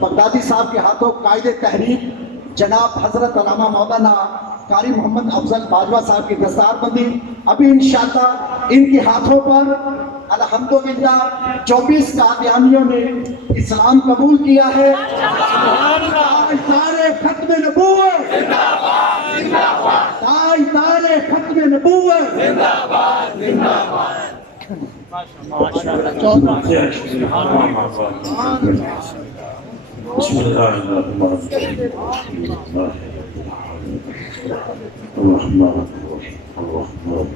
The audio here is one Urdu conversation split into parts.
بغدادی صاحب کے ہاتھوں قائد تحریک جناب حضرت علامہ مولانا قاری محمد افضل باجوہ صاحب کی دستار بندی ابھی انشاءاللہ ان کے ہاتھوں پر الحمدللہ 24 قادیانیوں نے اسلام قبول کیا ہے۔ تاجدار ختم نبوت زندہ باد زندہ باد، تاجدار ختم نبوت زندہ باد زندہ باد۔ بسم اللہ الرحمن الرحیم الرحمن الرحیم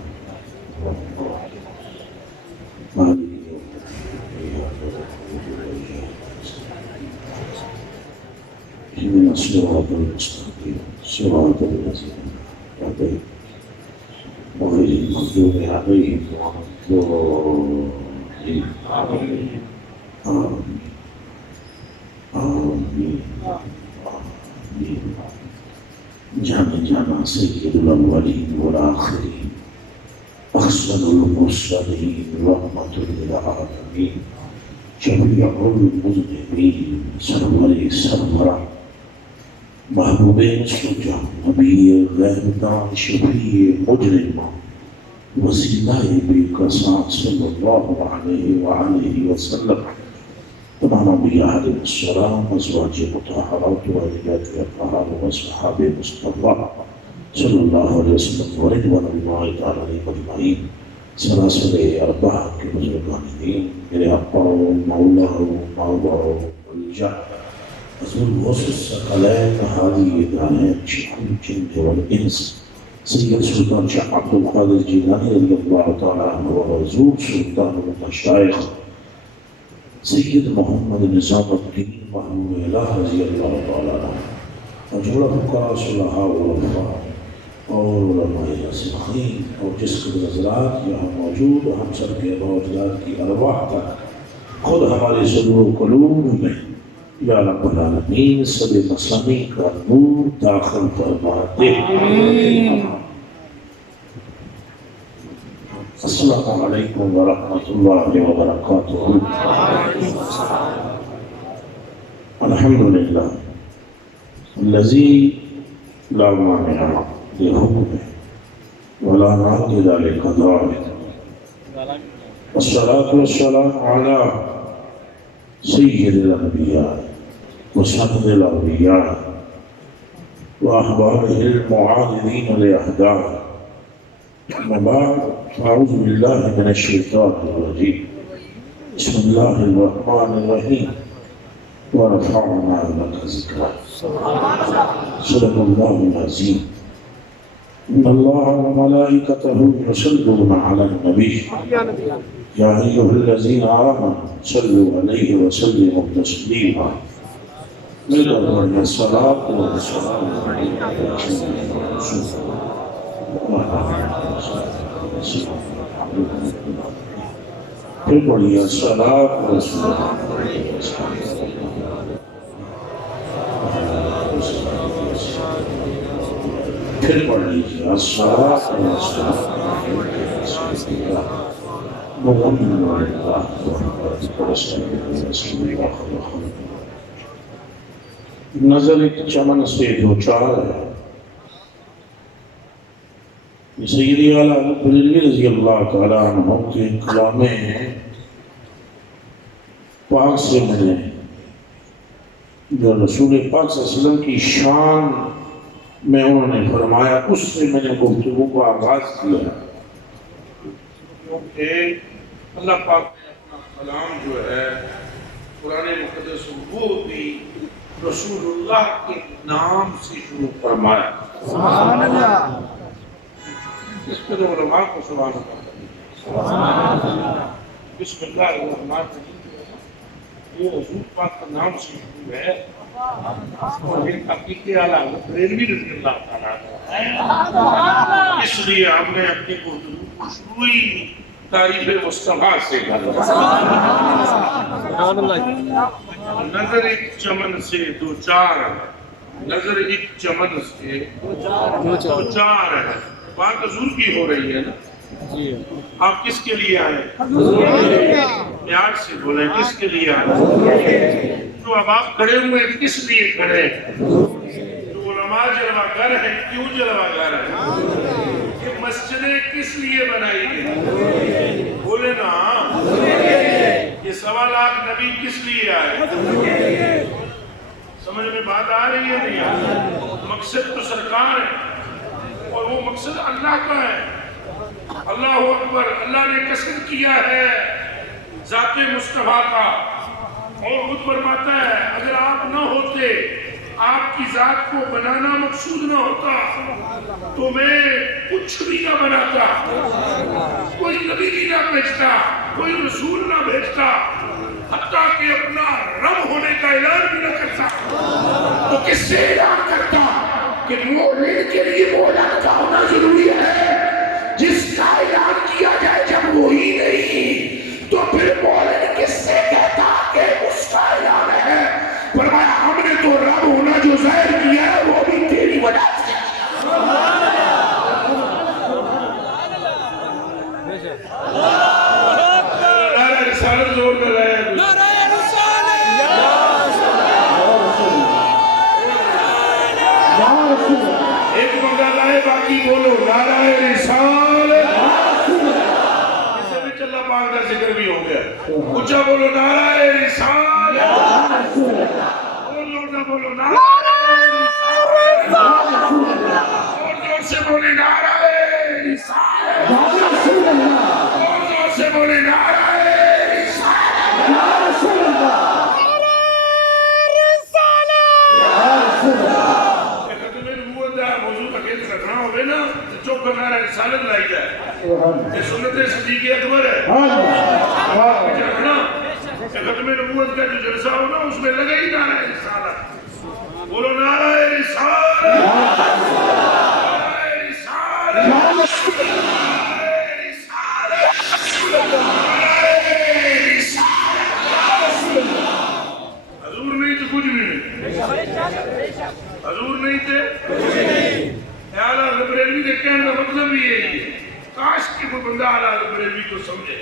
اهدنا الصراط المستقيم صراط الذين أنعمت عليهم غير المغضوب عليهم ولا الضالين آمين آمين آمين جانا سيد الأولين والآخرين أحسن المرسلين رحمة للعالمين شفيع المذنبين سرورا محبوب مستجاب نبی غیبدان شفیع مجرم وسیلہ بکسان صلی اللہ علیہ وآلہ وسلم تمام انبیاء علیہ السلام ازواج مطہرات و اہلیات اطہار و صحاب مصطفیٰ صلی اللہ علیہ وسلم ورضوان اللہ تعالی علیہ مجمعین سلاسل اربعہ کے بزرگان دین میرے آقا و مولا و مولا و ملجا حضور غوث الثقلین حالی دانین شیخ الجن والانس سید سلطان شیخ عبدالقادر جیلانی رضی اللہ تعالی عنہ و حضور سلطان المشائخ سید محمد نظام الدین محبوب الہ رضی اللہ تعالی عنہ اور جملہ فقراء صلحاء و علماء اور علماء راسخین اور جس کے نظرات یہاں موجود ہم سب کے موجودات کی ارواح تک خود ہمارے صدور و قلوب میں یا رب العالمین سب مسامی کا نور داخل فرما دے۔ السلام علیکم ورحمۃ اللہ وبرکاتہ۔ الحمدللہ الذی لا مانع لحکمہ ولا ناقض لقضائہ والصلاة والسلام علی سید الانبیاء وسند الأولياء وأحبابه المعاندين لأهداه أما بعد فأعوذ بالله من الشيطان الرجيم بسم الله الرحمن الرحيم ورفعنا لك ذكرك صدق الله العظيم إن الله وملائكته يصلون على النبي يا أيها الذين آمنوا صلوا عليه وسلموا تسليما ملء الصلاة والسلام پھر پڑھیے الصلاة والسلام پھر پڑھ لیجیے الصلاة والسلام نظر ایک چمن سے دو چار ہے۔ سیدی اعلیٰ بریلوی رضی اللہ تعالیٰ عنہ کے کلام پاک سے میں نے جو رسول پاک صلی اللہ علیہ وسلم کی شان میں انہوں نے فرمایا اس سے میں نے گفتگو کو آغاز کیا کیونکہ اللہ پاک نے اپنا کلام جو ہے قرآن مقدس وہ بھی رسول اللہ کے نام سے شروع فرمایا۔ سبحان اللہ۔ اس پر علماء کو سبحان اللہ۔ بسم اللہ الرحمن الرحیم یہ رسول پاک کا نام سے شروع ہے اور یہ حقیقی اعلیٰ بریلوی رضی اللہ تعالیٰ اس لیے ہم نے اپنی گفتگو کو شروع ہی تعریف مصطفیٰ سے نظر ایک چمن سے دو چار، نظر ایک چمن سے دو چار ہے، بات حضور کی ہو رہی ہے نا، آپ کس کے لیے آئے؟ پیار سے بولیں، کس کے لیے آئے؟ تو اب آپ کھڑے ہوئے کس لیے کھڑے؟ تو علماء جلوہ گر ہیں، کیوں جلوہ گر ہیں؟ یہ مسجدیں کس لیے بنائی گئی؟ بولے نا، یہ 1.25 نبی کس لیے آئے؟ سمجھ میں بات آ رہی ہے نہیں؟ مقصد تو سرکار ہے اور وہ مقصد اللہ کا ہے۔ اللہ اکبر، اللہ نے قصد کیا ہے ذات مصطفیٰ کا، اور خود فرماتا ہے اگر آپ نہ ہوتے، آپ کی ذات کو بنانا مقصود نہ ہوتا تو میں کچھ بھی نہ بناتا، کوئی نبی بھی نہ بھیجتا، کوئی رسول نہ بھیجتا، حتیٰ کہ اپنا رب ہونے کا اعلان بھی نہ کرتا۔ تو کس سے اعلان کرتا کہ مومن کے لیے مولا کا ہونا ضروری ہے؟ جس کا اعلان کیا جائے جب وہی نہیں تو پھر مومن کس سے کہتا کہ اس کا اعلان ہے؟ فرمایا ہم نے تو رب ہونا جو ظاہر کیا ہے وہ بھی تیری وجہ سے نعرہ رسالت زور میں لائے۔ ایک بندہ لائے باقی بولو نعرہ رسالت۔ اسے بھی اللہ پاک کا ذکر بھی ہو گیا، اونچا بولو نعرہ رسالت، اور لوگ بولو نعرہ رسالت، اور زور سے بولے نعرہ رسالت، اور زور سے بولے نعرہ رسالت لائی جائے۔ یہ سنت صدیق اکبر ہے، رکھنا ختم نبوت کا جو جلسہ ہو نا اس میں لگا ہی نعرہ رسالت، بولو نعرہ رسالت، نعرہ رسالت، حضور نہیں تو کچھ بھی نہیں، حضور نہیں تھے۔ اعلیٰ حضرت بریلوی کے کہنے کا مطلب بھی یہی ہے، کاش کہ کوئی بندہ اعلیٰ حضرت بریلوی کو سمجھے۔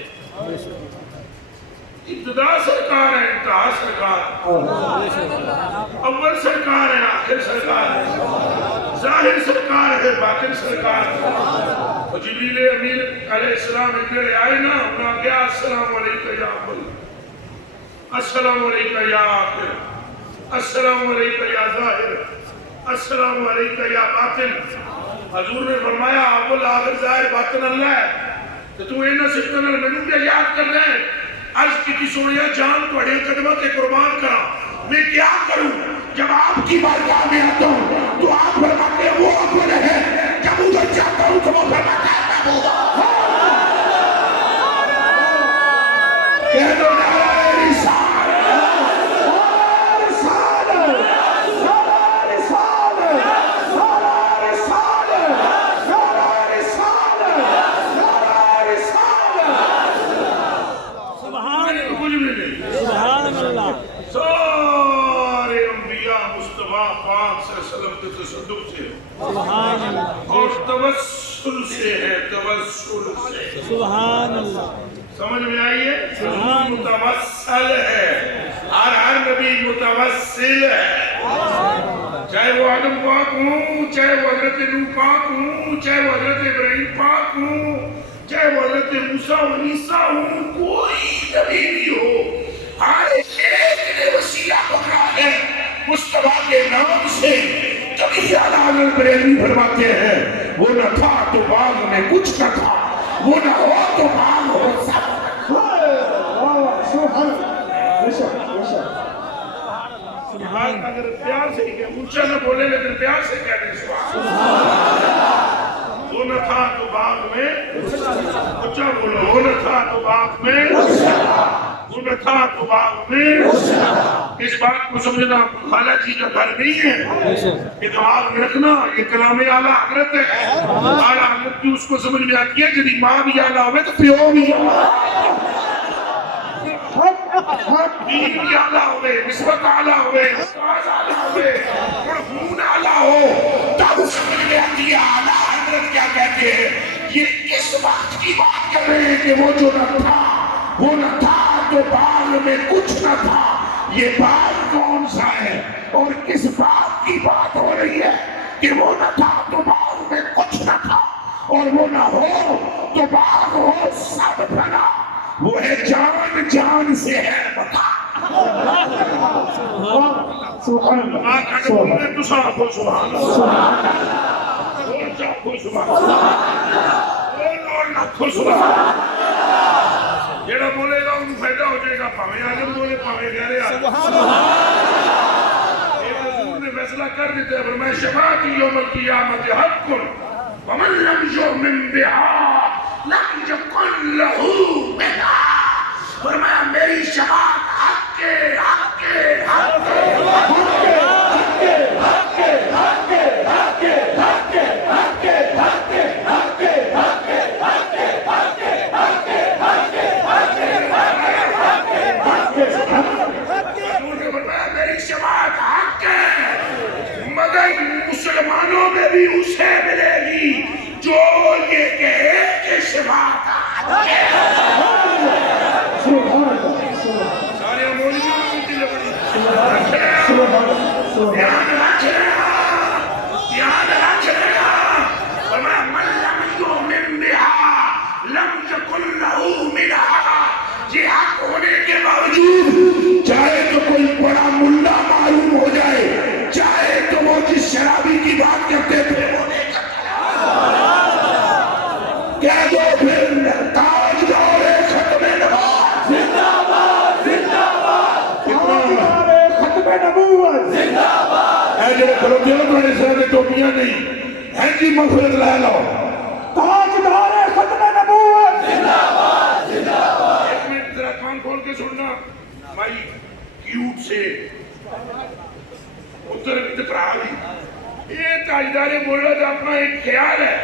ابتدا سرکار ہے، انتہا سرکار، اول سرکار ہے، آخر سرکار ہے، ظاہر سرکار ہے، باطن سرکار ہے۔ اور جبریل امین علیہ السلام ادھر آئے نا، انہوں نے کہا السلام علیکہ یا اول، السلام علیکہ یا آخر، السلام علیکہ یا ظاہر، السلام علیکہ یا باطن۔ حضور نے فرمایا اول آخر ظاہر باطن اللہ ہے، تو تو اینا سکتن المنوں کے یاد کر رہے ہیں۔ عرض کی سوڑیا جان توڑے قدمہ کے قربان کرا، میں کیا کروں؟ جب آپ کی بارگاہ میں آتا ہوں تو آپ فرماتے ہیں وہ اول ہے، جب ادھر جاتا ہوں تو وہ فرماتا ہے میں ہوگا۔ کہہ دو نعرہ رسالت، سارے انبیاء مصطفیٰ پاک صلی اللہ علیہ وسلم کے تصدق سے اور توسل سے ہے، توسل سے، سبحان اللہ، سمجھ میں آئیے؟ متوسل ہے، ہر نبی متوسل ہے، چاہے وہ آدم پاک ہوں، چاہے وہ حضرت نوح پاک ہوں، چاہے وہ حضرت ابراہیم پاک ہوں، چاہے وہ حضرت موسیٰ و عیسیٰ ہوں، کوئی نبی بھی ہو، ہر ایک نے وسیلہ پکڑا ہے مصطفیٰ کے نام سے۔ کبھی اعلیٰ حضرت بریلوی فرماتے ہیں وہ نہ تھا تو باغ میں کچھ نہ تھا، وہ نہ ہو تو باغ ہو سب۔ سبحان، اگر پیار سے کہے، اونچا نہ بولے لیکن پیار سے کہہ دیں سبحان۔ وہ نہ تھا تو باغ میں، اونچا بولو، وہ نہ تھا تو باغ میں، وہ نہ تھا تو باغ میں۔ اس بات کو سمجھنا خالہ جی کا گھر نہیں ہے، یہ دماغ میں رکھنا، یہ کلام اعلیٰ حضرت ہے۔ اعلیٰ حضرت کی اس کو سمجھ میں آتی ہے جب ماں بھی اعلیٰ ہوئے تو پیو بھی دین بھی اعلیٰ ہوئے، نسبت اعلیٰ ہوئے، استاذ اعلیٰ ہوئے، مرحوم اعلیٰ ہو، تب سمجھ میں آتی ہے اعلیٰ حضرت کیا کہتے ہیں۔ یہ کس وقت کی بات کر رہے ہیں کہ وہ جو نہ تھا وہ نہ تھا تو باغ میں کچھ نہ تھا. یہ باغ کون سا ہے اور کس باغ کی بات ہو رہی ہے کہ وہ نہ تھا تو باغ میں کچھ نہ تھا اور وہ نہ ہو تو باغ ہو سب بنا. وہ ہے جان جان سے ہے بتا. سبحان جیڑا بولے گا ان فائدہ ہو جائے گا. پاویں عالم بولے پاویں غیر عالم. حضور نے فیصلہ کر دیتا ہے فرمایا شفاعت یوم القیامت حق ومن لم یؤمن بها لم یکن له بها. فرمایا میری شفاعت حق کے حق کے حق کے مسلمانوں میں بھی اسے ملے گی جو یہ کہے کہ شفاعت حق ہے. سارے مولویوں میں دل بڑی دھیان رکھ رہا. فرمایا من لم یؤمن بها لم یکن له منها. یہ حق ہونے کے باوجود چاہے تو کوئی بڑا ملا معلوم ہو جائے, چاہے تو وہ جس شرابی کی بات کرتے تھے وہ نہیں کرتا. کہہ دو پھر تاجدار ختم نبوت زندہ باد زندہ باد. تاجدار ختم نبوت زندہ باد. اے جڑے کھلوتے ہو تمہارے سر میں ٹوپیاں نہیں ہیں جی مغفرت لے لو. تاجدار ختم نبوت زندہ باد زندہ باد. ایک منٹ ذرا کان کھول کے سننا. مائی کیوٹ سے اتر اتفراہ بھی یہ تاجدار بولنا جو اپنا ایک خیال ہے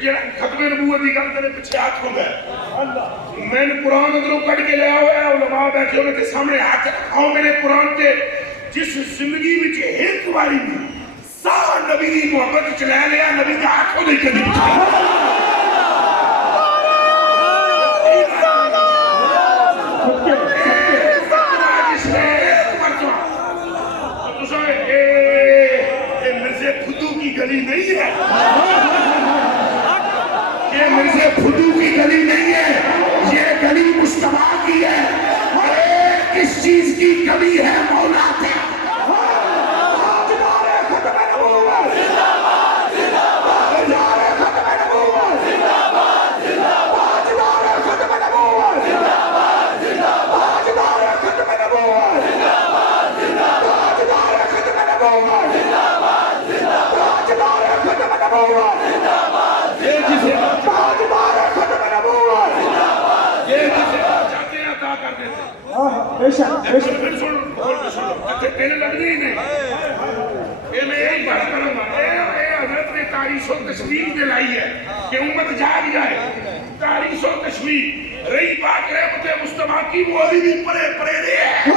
یہ ختم نبوت کی گل کرے پیچھے ہاتھ ہو گئے. میں نے قرآن اندروں کٹ کے لیا ہوا ہے علماء بیٹھے ہونے کے سامنے ہاتھ رکھاؤ میرے قرآن کے جس زندگی وچ ایک باری بھی سا نبی دی محبت چلا لیا نبی کا ہاتھ ہو نہیں کر گلی نہیں ہے. یہ مرزے پھدو کی گلی نہیں ہے, یہ گلی مصطفیٰ کی ہے. اور ایک کس چیز کی کمی ہے مولا کے پہلے لگنی ہی نہیں. یہ میں ایک بات کروں گا حضرت نے تاریخ و تشویق دلائی ہے کہ امت جاگ جائے. تاریخ و تشویق رہی بات رحمت مصطفیٰ کی وہ ابھی بھی پرے پرے رہے ہیں.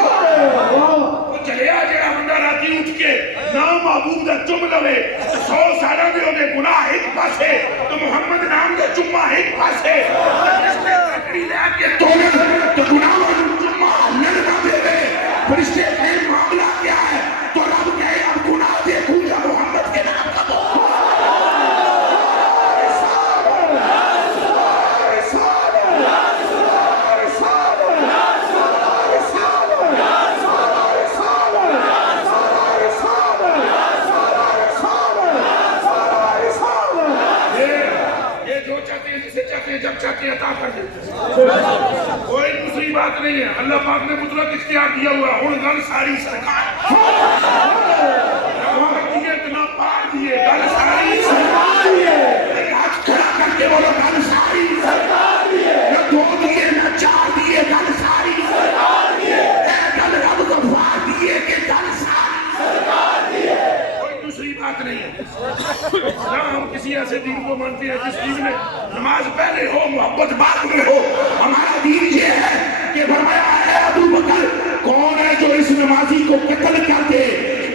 وہ چلیا جڑا بندہ راتی اٹھ کے نام محبوب دا چم لوے 100 سالہ دے ہونے گناہ ایک پاسے تو محمد نام دا چمہ ایک پاسے فرشتے تکڑی لے کے توڑے تو گناہ چمہ لڑنا دے دے. فرشتے کہیں معاملہ کیا ہے تو رب کہے اب گناہ دیکھوں یا محمد کے نام کا دو. جب چاہتے عطا کر دیتے کوئی دوسری بات نہیں ہے. اللہ پاک نے مطلق اختیار دیا ہوا ہے. گل ساری سرکار اتنا پار دیے گل ساری سرکار. ہاتھ کھڑا کر کے بولو گل ساری سرکار. نہ 2 دیے نہ 4 دیے گل ساری سرکار. گل رب کو بھار دیے کہ گل ساری سرکار. کوئی دوسری بات نہیں ہے. نہ ہم کسی ایسے دین کو مانتے ہیں جس دین میں نماز پہلے ہو محبت بعد میں ہو. ہمارا دین یہ ہے کہ فرمایا ہے ابو بکر کون ہے جو اس نمازی کو قتل کر دے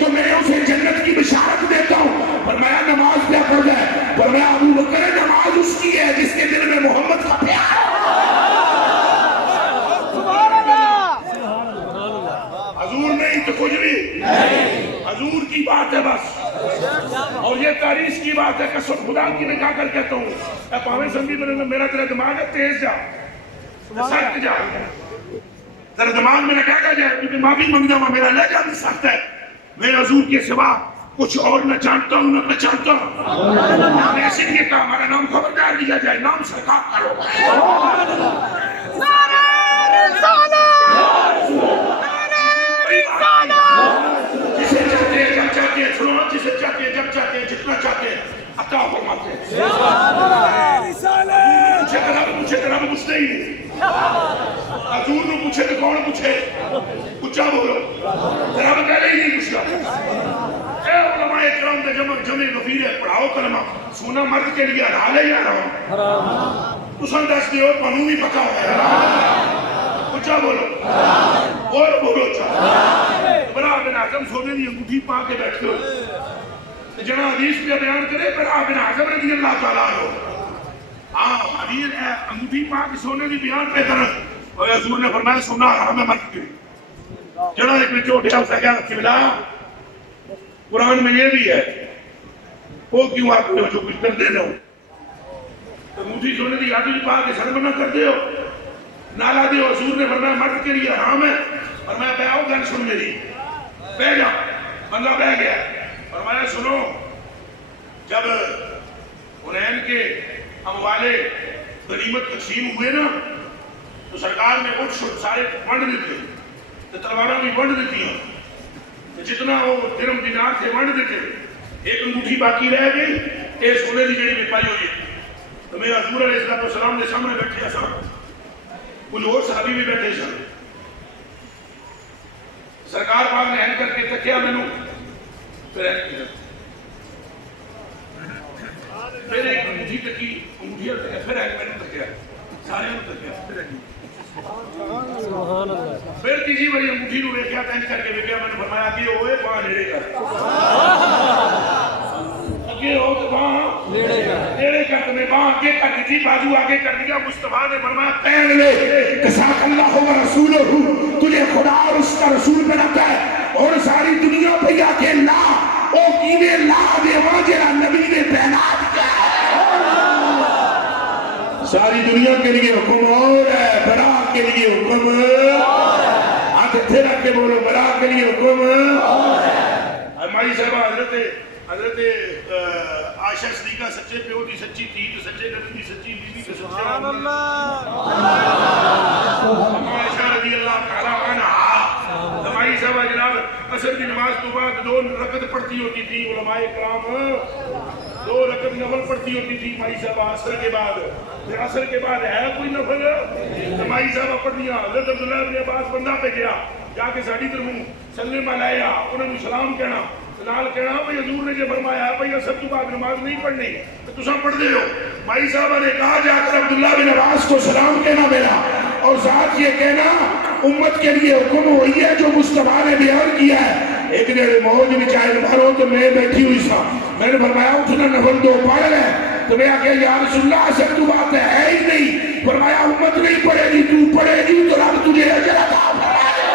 تو میں اسے جنت کی بشارت دیتا ہوں. فرمایا نماز کیا پڑھ جائے. فرمایا ابو بکر نماز اس کی ہے جس کے دل میں کچھ بھی حضور کی بات ہے بس، اور یہ تاریخ کی بات ہے، قسم خدا کی میں کہا کر کہتا ہوں، اے پاویں سنگی میرا تیرا دماغ ہے تیز جا سخت جا، تیرا دماغ میرا کیا کہا جائے، کیونکہ معافی منگتا ہوں، میرا لہجہ بھی سخت ہے، میں حضور کے سوا کچھ اور نہ جانتا ہوں نہ پہچانتا ہوں، میں اسی لیے کہا ہمارا نام خبردار دیا جائے، نام سرکار کرو۔ جسے چاہتے ہیں جب چاہتے ہیں سنو، جسے چاہتے ہیں جب چاہتے ہیں جتنا چاہتے ہیں عطا فرماتے ہیں۔ پوچھے تو رب پوچھتے ہی نہیں، حضور نے پوچھے تو کون پوچھے، اچھا بولو، رب پہلے ہی نہیں پوچھا۔ اے علماء اکرام دے جمع غفیر ہے، پڑھاؤ کلمہ، سونا مرد کے لیے حلال ہے یا حرام؟ تساں دس دیو تانوں بھی پتہ ہے، اچھا بولو، اور بولو اچھا۔ برا بن اعظم سونے دی انگوٹھی پا کے بیٹھے ہو، جنا حدیث پہ بیان کرے برا بن اعظم رضی اللہ تعالیٰ عنہ، ہاں حدیث ہے انگوٹھی پا کے سونے دی بیان پہ کرن، اور حضور نے فرمایا سونا حرام ہے مت کرو۔ جنا ایک نے چوٹیا اسے کہا قبلہ قرآن میں یہ بھی ہے، وہ کیوں آپ نے جو کچھ کر دے رہے ہو، انگوٹھی سونے دی آدھی پا کے سر بنا کر دے ہو، نالا دے ہو۔ حضور نے فرمایا مرد کے لیے حرام ہے، فرمایا بیاؤ گن سن میری، بہ جا، بندہ بہ گیا، فرمایا سنو، جب حنین کے اموالے غنیمت تقسیم ہوئے نا تو سرکار نے اٹھ شد سارے ونڈ دیتے، تو تلواروں بھی ونڈ دیتی ہیں، جتنا وہ درم دینار تھے ونڈ دیتے، ایک انگوٹھی باقی رہ گئی، اے سونے دی جڑی میں پائی ہوئی، تو میرا حضور علیہ السلام نے سامنے بیٹھے ایسا، کچھ اور صحابی بھی بیٹھے سن، سرکار پاک نے ہین کر کے تکیا میں نوں، پھر ہین کیا، پھر ایک انگوٹھی تکی، انگوٹھی تکیا، پھر ہین میں نوں تکیا، سارے نوں تکیا، پھر ہین پھر تیسری بڑی انگوٹھی نوں ریکھیا تین کر کے ریکھیا، میں نے فرمایا آگے ہوئے باں نیڑے کر، آگے ہو تو باں نیڑے کر، تمہیں باں آگے کر دی تھی، بازو آگے کر دیا، مصطفیٰ نے فرمایا پہن لے، قساک اللہ و رسولہ، تجھے خدا اور اس کا رسول بناتا ہے، اور ساری دنیا پہ جا کے لا، او کینے لا دے واجرہ نبی نے پہنا دیا، ساری دنیا کے لیے حکم اور ہے، برا کے لیے حکم ہاتھ تھے رکھ کے بولو، برا کے لیے حکم اور ہے۔ ہماری صاحبہ حضرت عائشہ صدیقہ سچے پیو دی سچی تھی، تو سچے نبی دی سچی بیوی تو سبحان اللہ، عائشہ رضی اللہ تعالیٰ عنہ، ہماری صاحبہ جناب عصر کی نماز تو بعد 2 رکعت پڑھتی ہوتی تھی، علماء اکرام 2 رکعت نفل پڑھتی ہوتی تھی ہماری صاحبہ عصر کے بعد، پھر عصر کے بعد ہے کوئی نفل، ہماری صاحبہ پڑھ دیا، حضرت عبداللہ ابن عباس بندہ پہ گیا، جا کے ساڑی در منہ سلم علیہ، انہوں نے سلام کہنا، سلال کہنا، بھئی حضور نے جو فرمایا ہے بھئی عصر کے بعد نماز نہیں پڑھنی، تو تساں پڑھ دے ہو، مائی صاحبہ نے کہا جا کر عبداللہ بن عباس کو سلام کہنا میرا، اور ساتھ یہ کہنا امت کے لیے حکم ہوئی ہے جو مصطفیٰ نے بیان کیا ہے، ایک نے موج میں چاہے بھرو تو میں بیٹھی ہوئی سا، میں نے فرمایا اٹھنا نفل 2 پڑھ لے، تو میں آگے یا رسول اللہ عصر تو بات ہے ہی نہیں، فرمایا امت نہیں پڑھے گی، تو پڑھے گی تو رب تجھے اجر عطا فرمائے گا۔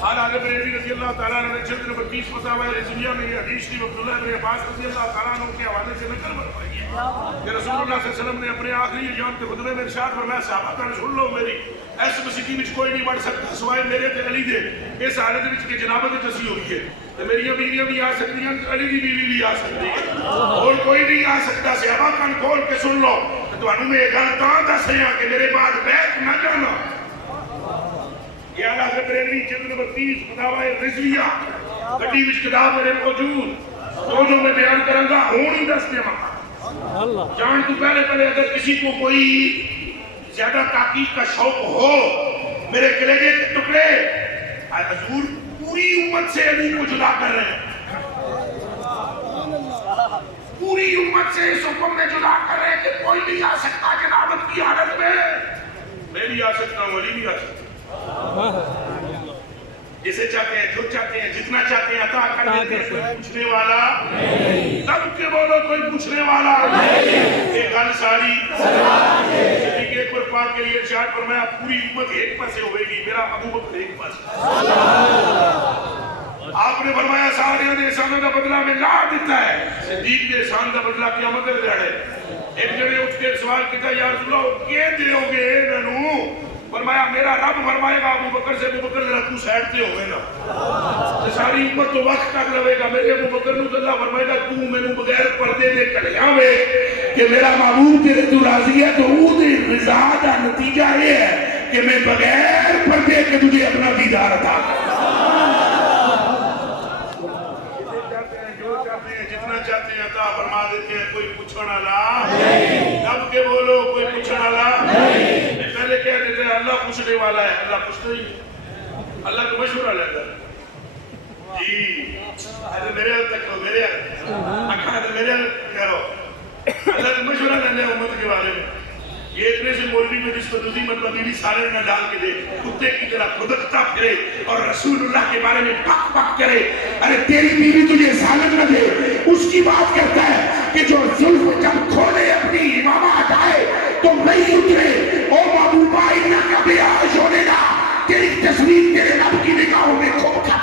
حالانکہ بریلوی رضی اللہ تعالیٰ نے جلد نمبر 30 فتاوی رضویہ میں یہ حدیث شریف عبداللہ بن عباس رضی اللہ تعالیٰ عنہ کے حوالے سے نقل فرمائی ہے کہ رسول اللہ صلی اللہ علیہ وسلم نے اپنے آخری ایام کے خطبے میں ارشاد فرمایا صحابہ کا سن لو میری ایس مسیحی وچ کوئی نہیں بڑھ سکتا سوائے میرے تے علی دے، اس حالت وچ کہ جنابت جسی ہوئی ہے، تے میری بیویاں بھی آ سکتی ہیں، علی دی بیوی بھی آ سکتی ہے، اور کوئی نہیں آ سکتا۔ صحابہ کان کھول کے سن لو، تانوں میں یہ گل تاں دس رہا کہ میرے بعد بیعت نہ جانا۔ یہ اعلیٰ حضرت بریلوی جلد نمبر 30 فتاوی رضویہ گڈی وچ کتاب میرے موجود، جو میں بیان کروں گا ہون ہی دس دے ماں جان تو پہلے اگر کسی کو کوئی زیادہ تحقیق کا شوق ہو، میرے کلیجے کے ٹکڑے حضور پوری امت سے علی کو جدا کر رہے ہیں، پوری امت سے اس حکم میں جدا کر رہے ہیں کہ کوئی نہیں آ سکتا جنابت کی حالت میں، میں بھی آ سکتا ہوں، علی بھی آ سکتا ہوں، جسے چاہتے ہیں جو چاہتے ہیں جتنا چاہتے ہیں عطا ادا کر دیتے ہیں کوئی پوچھنے والا تب کے بولو کوئی پوچھنے والا ایک گل ساری صدیق اکبر پاک کے لیے ارشاد فرمایا پوری امت ایک پاسے ہوئے گی میرا ابو بکر ایک پاسے آپ نے فرمایا سارے نے احسان کا بدلہ میں لا دیتا ہے صدیق کے احسان کا بدلہ قیامت دے دیڑے ایک جنے اٹھ کے سوال کیتا یا رسول اللہ کیا دیو گے انہوں فرمایا میرا رب فرمائے گا ابو بکر سے ابو بکر ذرا تو سائڈ تے ہوئے نا ساری امت تو وقت تک لوے گا میرے ابو بکر نو اللہ فرمائے گا تو مینوں بغیر پردے دے کڑیاں وے کہ میرا معبود تیرے تو راضی ہے تو او دی رضا دا نتیجہ یہ ہے کہ میں بغیر پردے کے تجھے اپنا دیدار عطا جتنا چاہتے ہیں عطا فرما دیتے ہیں کوئی پوچھنے والا رب کے بولو کوئی پوچھنے والا پہلے کہہ دیتے ہیں اللہ پوچھنے والا ہے اللہ پوچھتے ہی اللہ کو مشورہ لیتا ہے جی ایسے میرے حد تک ہو میرے حد میرے حد کرو اللہ کو مشورہ لینے امت کے بارے میں یہ اتنے سے مولوی میں جس کو دوسری مطلب بیوی سالے نہ ڈال کے دے کتے کی طرح خودکتا پھرے اور رسول اللہ کے بارے میں پک پک کرے ارے تیری بیوی تجھے سالن نہ دے اس کی بات کرتا ہے کہ جو زلف جب کھولے اپنی امامہ ہٹائے تو نہیں اترے او محبوبہ انہا کا بیاش ہونے گا تیری تصویر تیرے رب کی نگاہوں میں کھو کھا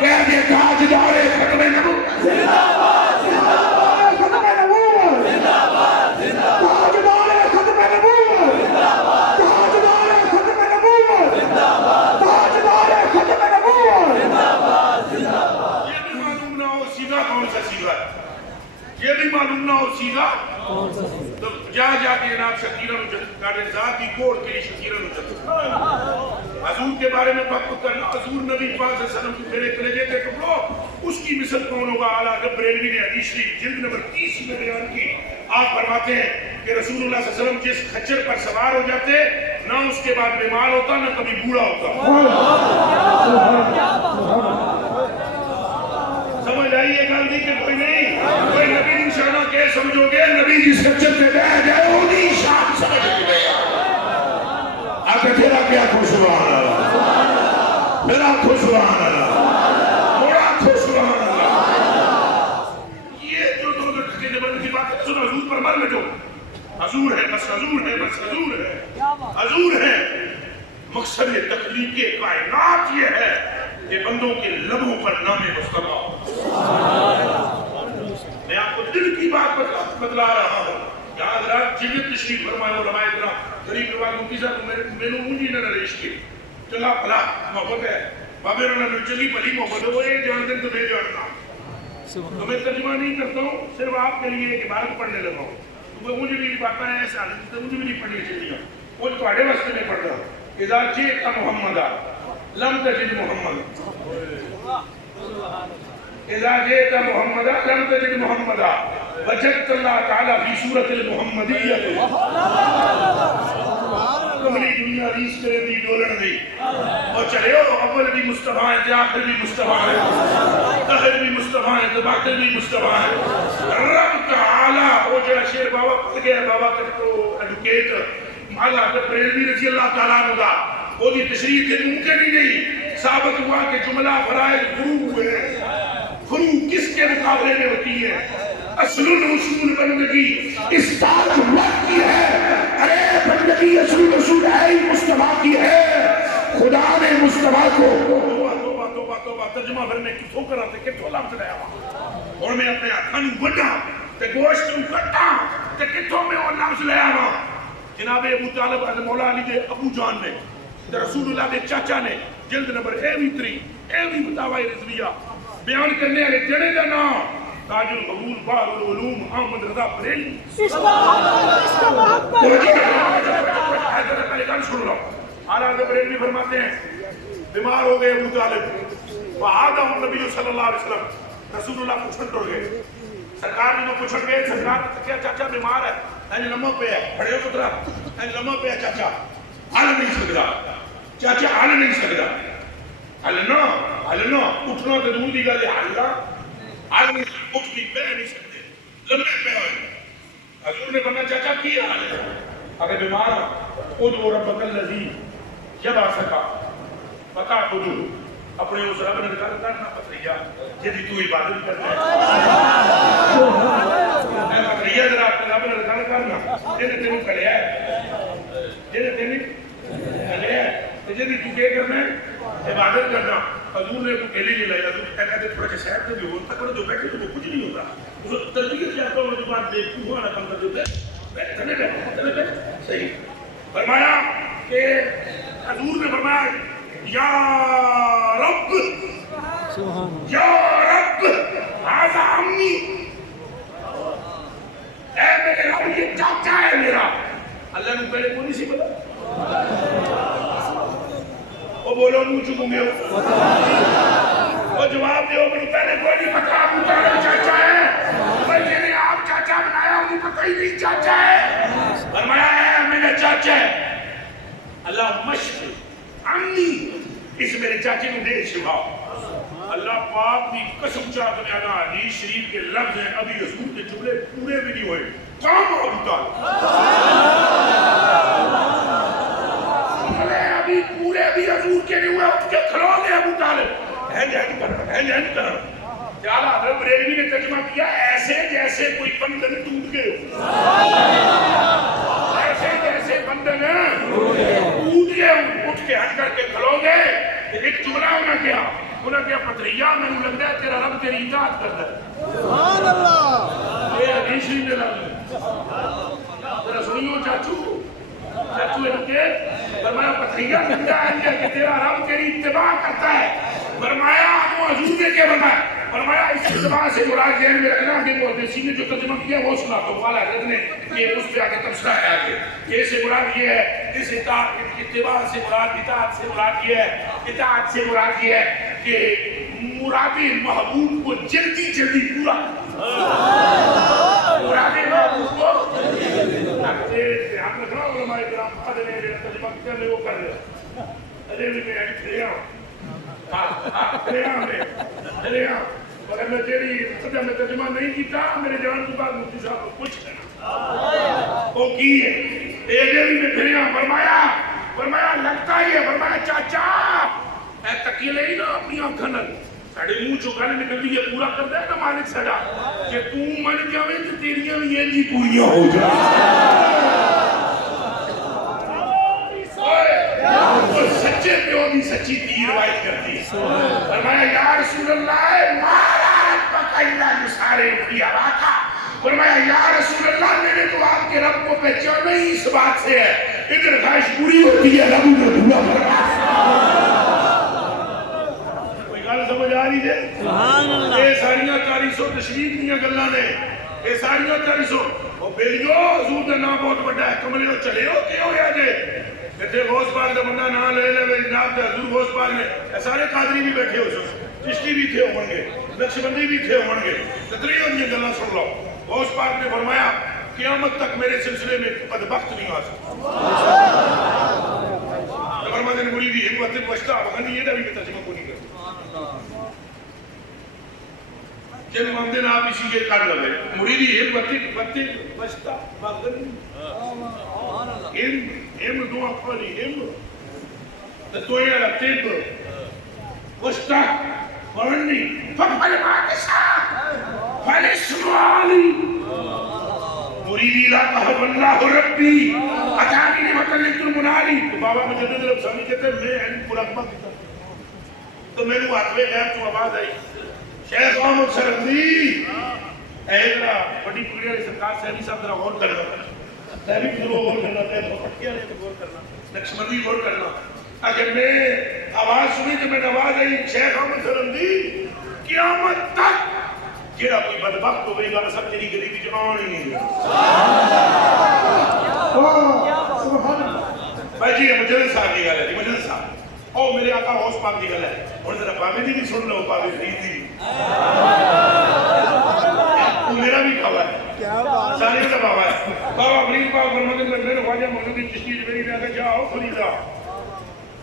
کہہ دے تاجدار ختم نبوت زندہ باد زندہ باد ختم نبوت زندہ باد زندہ باد تاجدار ختم نبوت زندہ باد تاجدار ختم نبوت زندہ باد تاجدار ختم نبوت زندہ باد زندہ باد یہ بھی معلوم نہ ہو سیدھا کون سا سیدھا یہ بھی معلوم نہ ہو سیدھا تو جا کے جناب شکیرہ نجد کارے ذاتی کوڑ کے لیے شکیرہ نجد حضور کے بارے میں بات کرنا حضور نبی پاک صلی اللہ علیہ وسلم کو میرے کلیجے کے ٹکڑو اس کی مثل کون ہوگا اعلیٰ حضرت بریلوی نے حدیث شریف جلد نمبر 30 میں بیان کی آپ فرماتے ہیں کہ رسول اللہ صلی اللہ علیہ وسلم جس خچر پر سوار ہو جاتے نہ اس کے بعد بیمار ہوتا نہ کبھی بوڑھا ہوتا سمجھ آئیے گاندھی کہ کوئی نہیں کوئی نبی نشانہ کہ سمجھو گے نبی جس خچر پہ بیٹھ جائے وہ نہیں شان سمجھ گئے آگے تیرا کیا خوش سبحان اللہ میرا خوش سبحان اللہ بڑا خوش سبحان اللہ یہ جو دو ٹھکے جبن کی بات ہے سن حضور پر مر لٹو حضور ہے بس حضور ہے بس حضور ہے حضور ہے مقصد تخلیق کائنات یہ ہے کہ بندوں کے لبوں پر نام مصطفیٰ میں آپ کو دل کی بات بتلا رہا ہوں یہاں حضرات جلد تشریف فرمائے علماء اکرام غریب روایت مفتی صاحب میں نے مجھے نہ نریش کی چلا بھلا محبت ہے بابے رونا میں چلی بھلی محبت ہے وہ ایک جان دن تو میں جانتا ہوں تو میں ترجمہ نہیں کرتا ہوں صرف آپ کے لیے ایک عبارت پڑھنے لگا ہوں تو مجھے بھی باتیں ایسا نہیں مجھے بھی نہیں پڑھنی چاہیے وہ تھوڑے واسطے میں پڑھتا ہوں اذا جئت محمدا لم تجد محمد اذا جئت محمدا لم تجد محمدا وجدت اللہ تعالیٰ فی صورت المحمدیہ کملی دنیا ریس کرے دی ڈولن دی اور چلے ہو اول بھی مصطفیٰ ہیں آخر بھی مصطفیٰ ہیں دہر بھی مصطفیٰ ہیں باطل بھی مصطفیٰ ہیں رب تعالیٰ وہ جڑا شیر بابا پتہ گیا بابا کرتو ایڈوکیٹ مالا کہ پریلوی رضی اللہ تعالیٰ ہوگا وہ دی تشریح کے ممکن ہی نہیں ثابت ہوا کہ جملہ فرائض فرو ہے فرو کس کے مقابلے میں ہوتی ہے اصل اصول بندگی استاد اللہ کی ہے ارے بندگی اصل اصول ہے مصطفیٰ کی ہے خدا نے مصطفیٰ کو توبہ ترجمہ بھر میں کتھوں کرا تے کتھوں لفظ لیا اور میں اپنے ہاتھوں وڈا تے گوشت نوں کٹا تے کتھوں میں وہ لفظ لیا وا جناب ابو طالب حضرت مولا علی دے ابو جان نے رسول اللہ دے چاچا نے جلد نمبر 83 فتاوی رضویہ بیان کرنے والے جڑے دا نام تاج القبول بار العلوم احمد رضا بریلوی حضرت بریلوی فرماتے ہیں بیمار ہو گئے ابو طالب وعادہ النبی صلی اللہ علیہ وسلم رسول اللہ پوچھن ٹر گئے سرکار نے تو پوچھن گئے سرکار نے کیا چاچا بیمار ہے اینج لمحہ پہ ہے پڑھے ہو پترا اینج لمحہ پہ ہے چاچا ہل نہیں سکتا چاچا ہل نہیں سکتا ہلنا اٹھنا تو دور دی گل ہے ہلنا اٹھ بھی بہ نہیں سکتے لمحے پہ ہوئے حضور نے فرمایا چاچا کی حال ہے اگر بیمار ادعو ربک الذی یبعثک فتعبدہ اپنے اس رب نے گل کرنا پتریا جی تو عبادت کرنا ہے پتریا ذرا اپنے رب نے گل کرنا جی تینوں کھڑیا ہے جی تینوں کھڑیا ہے جی تو کیا کرنا ہے عبادت کرنا حضور نے تو پہلے نہیں لایا حضور کہتے تھے تھوڑا سا شہر سے بھی ہوتا کرو جو بیٹھے تو وہ کچھ نہیں ہوتا تربیت جاتا ہوں جو بات دیکھتی ہوں کام کر دیتے صحیح فرمایا کہ حضور نے فرمایا یا رب یا رب هذا عمی اے میرے رب یہ چاچا ہے میرا اللہ نے پہلے کو نہیں سی پتا وہ بولو منہ چکوں گے وہ جواب دے مجھے پہلے کوئی نہیں پتا ابو طالب چاچا ہے بھائی نے آپ چاچا بنایا انہیں پتہ ہی نہیں چاچا ہے فرمایا ہے میرا چاچا ہے اللہ مشکل عمی اس میرے چاچے کو دے شفا اللہ پاک کی قسم چاہ کے بیانہ حدیث شریف کے لفظ ہیں ابھی حضور کے جملے پورے بھی نہیں ہوئے کام ابو طالب ابھی پورے بھی حضور کے نہیں ہوئے اٹھ کے کھلو گے ابو طالب ہینج کر جالا حضرت بریلوی نے ترجمہ کیا ایسے جیسے کوئی بندن ٹوٹ گئے ایسے جیسے بندن ٹوٹ گئے اٹھ کے ہٹ کر کے کھلو گے ایک جملہ انہوں نے کیا پتریا میں نے لگتا ہے تیرا رب تیری اطاعت کرتا ہے سبحان اللہ یہ حدیث ہی میں لگ ذرا سنیو چاچو ان کے فرمایا پتریا لگتا ہے کہ تیرا رب تیری اتباع کرتا ہے فرمایا حضور نے کیا فرمایا اس اتباع سے مراد ذہن میں رکھنا کہ محدثین نے جو ترجمہ کیا وہ سنا تو والا حضرت نے کہ اس پہ آگے تبصرہ ہے آگے کہ اس سے مراد یہ ہے اس اتباع سے مراد اطاعت سے مراد یہ ہے اطاعت سے مراد یہ ہے کہ مراد محبوب کو جلدی جلدی پورا مراد محبوب کو اب ہم رکھنا علماء کرام قدر نے ترجمہ کرنے وہ کر رہے ارے میں کھڑے ہوں اگر میں تیری سجا میں ترجمہ نہیں کیتا میرے جان کے بعد مفتی صاحب کو کچھ کرنا وہ کی ہے ایک میں پھر فرمایا لگتا ہی ہے فرمایا چاچا اے تکیلے ہی نا اپنی آنکھاں نال ساڑے منہ چوں گل نکلدی ہے پورا کر دے نا مالک ساڈا کہ تو من جاویں تے تیریاں وی انج ہی پوریاں ہو جائیں سچے پیو دی سچی دی روایت کرتی فرمایا یا رسول اللہ مہاراج بقیلہ نسارے اپنی آباتا فرمایا یا رسول اللہ میں نے تو آپ کے رب کو پہچانا ہی اس بات سے ہے ادھر خواہش پوری ہوتی ہے رب ادھر دھولا فرمایا کوئی گل سمجھ آ رہی ہے یہ ساریاں تاریخ و تشریف دیا گلاں نے یہ ساریاں تاریخ وہ بیلیو حضور کا نام بہت بڑا ہے کمرے ہو چلے ہو کیا ہو یا جے کہتے غوث پاک کا بندہ نام لے لے جناب تے حضور غوث پاک نے سارے قادری بھی بیٹھے ہو سو چشتی بھی تھے ہوں گے نقشبندی بھی تھے ہوں گے کتنی ہوں یہ گلاں سن لو غوث پاک نے فرمایا قیامت تک میرے سلسلے میں بدبخت نہیں آ سکتا فرماتے نے مرید ایک وقت بچتا بغنی یہ بھی ترجمہ کو نہیں کرتا جن مندن آپ اسی کے کر لگے مریدی ایک وقت بچتا بغنی ام دو اقوالی ام تتویہ لطیب وشتا بغنی فقبل ماکسا فلسم عالی مریدی لا تحب اللہ ربی اتانی نعمت لنت المنالی تو بابا مجدد ربسانی کہتے ہیں میں علم مراقبہ کیتا تو میں نے ہاتھ میں غیب تو آواز آئی شیخ محمد سرندی ایدرا بڑی پکڑی علی سرکار سہری صاحب ذرا غور کرنا سہری بھی ضرور غور کرنا پٹکی علی تو غور کرنا نقشبندی غور کرنا اگر میں آواز سنی تو میں آواز آئی شیخ محمد سرندی قیامت تک جیڑا کوئی بدبخت ہو گئی گا سب تیری گلی بھی جان ہی نہیں بھائی جی مجدد صاحب کی گل ہے جی مجدد صاحب او میرے آقا غوث پاک کی گل ہے اور ذرا پاوے دی بھی سن لو پاوے فرید دی تو میرا بھی کھوا ہے سارے کا بابا ہے بابا فرید پاک فرماتے ہیں میرے خواجہ محمد چشتی میری نے کہا جاؤ فریدا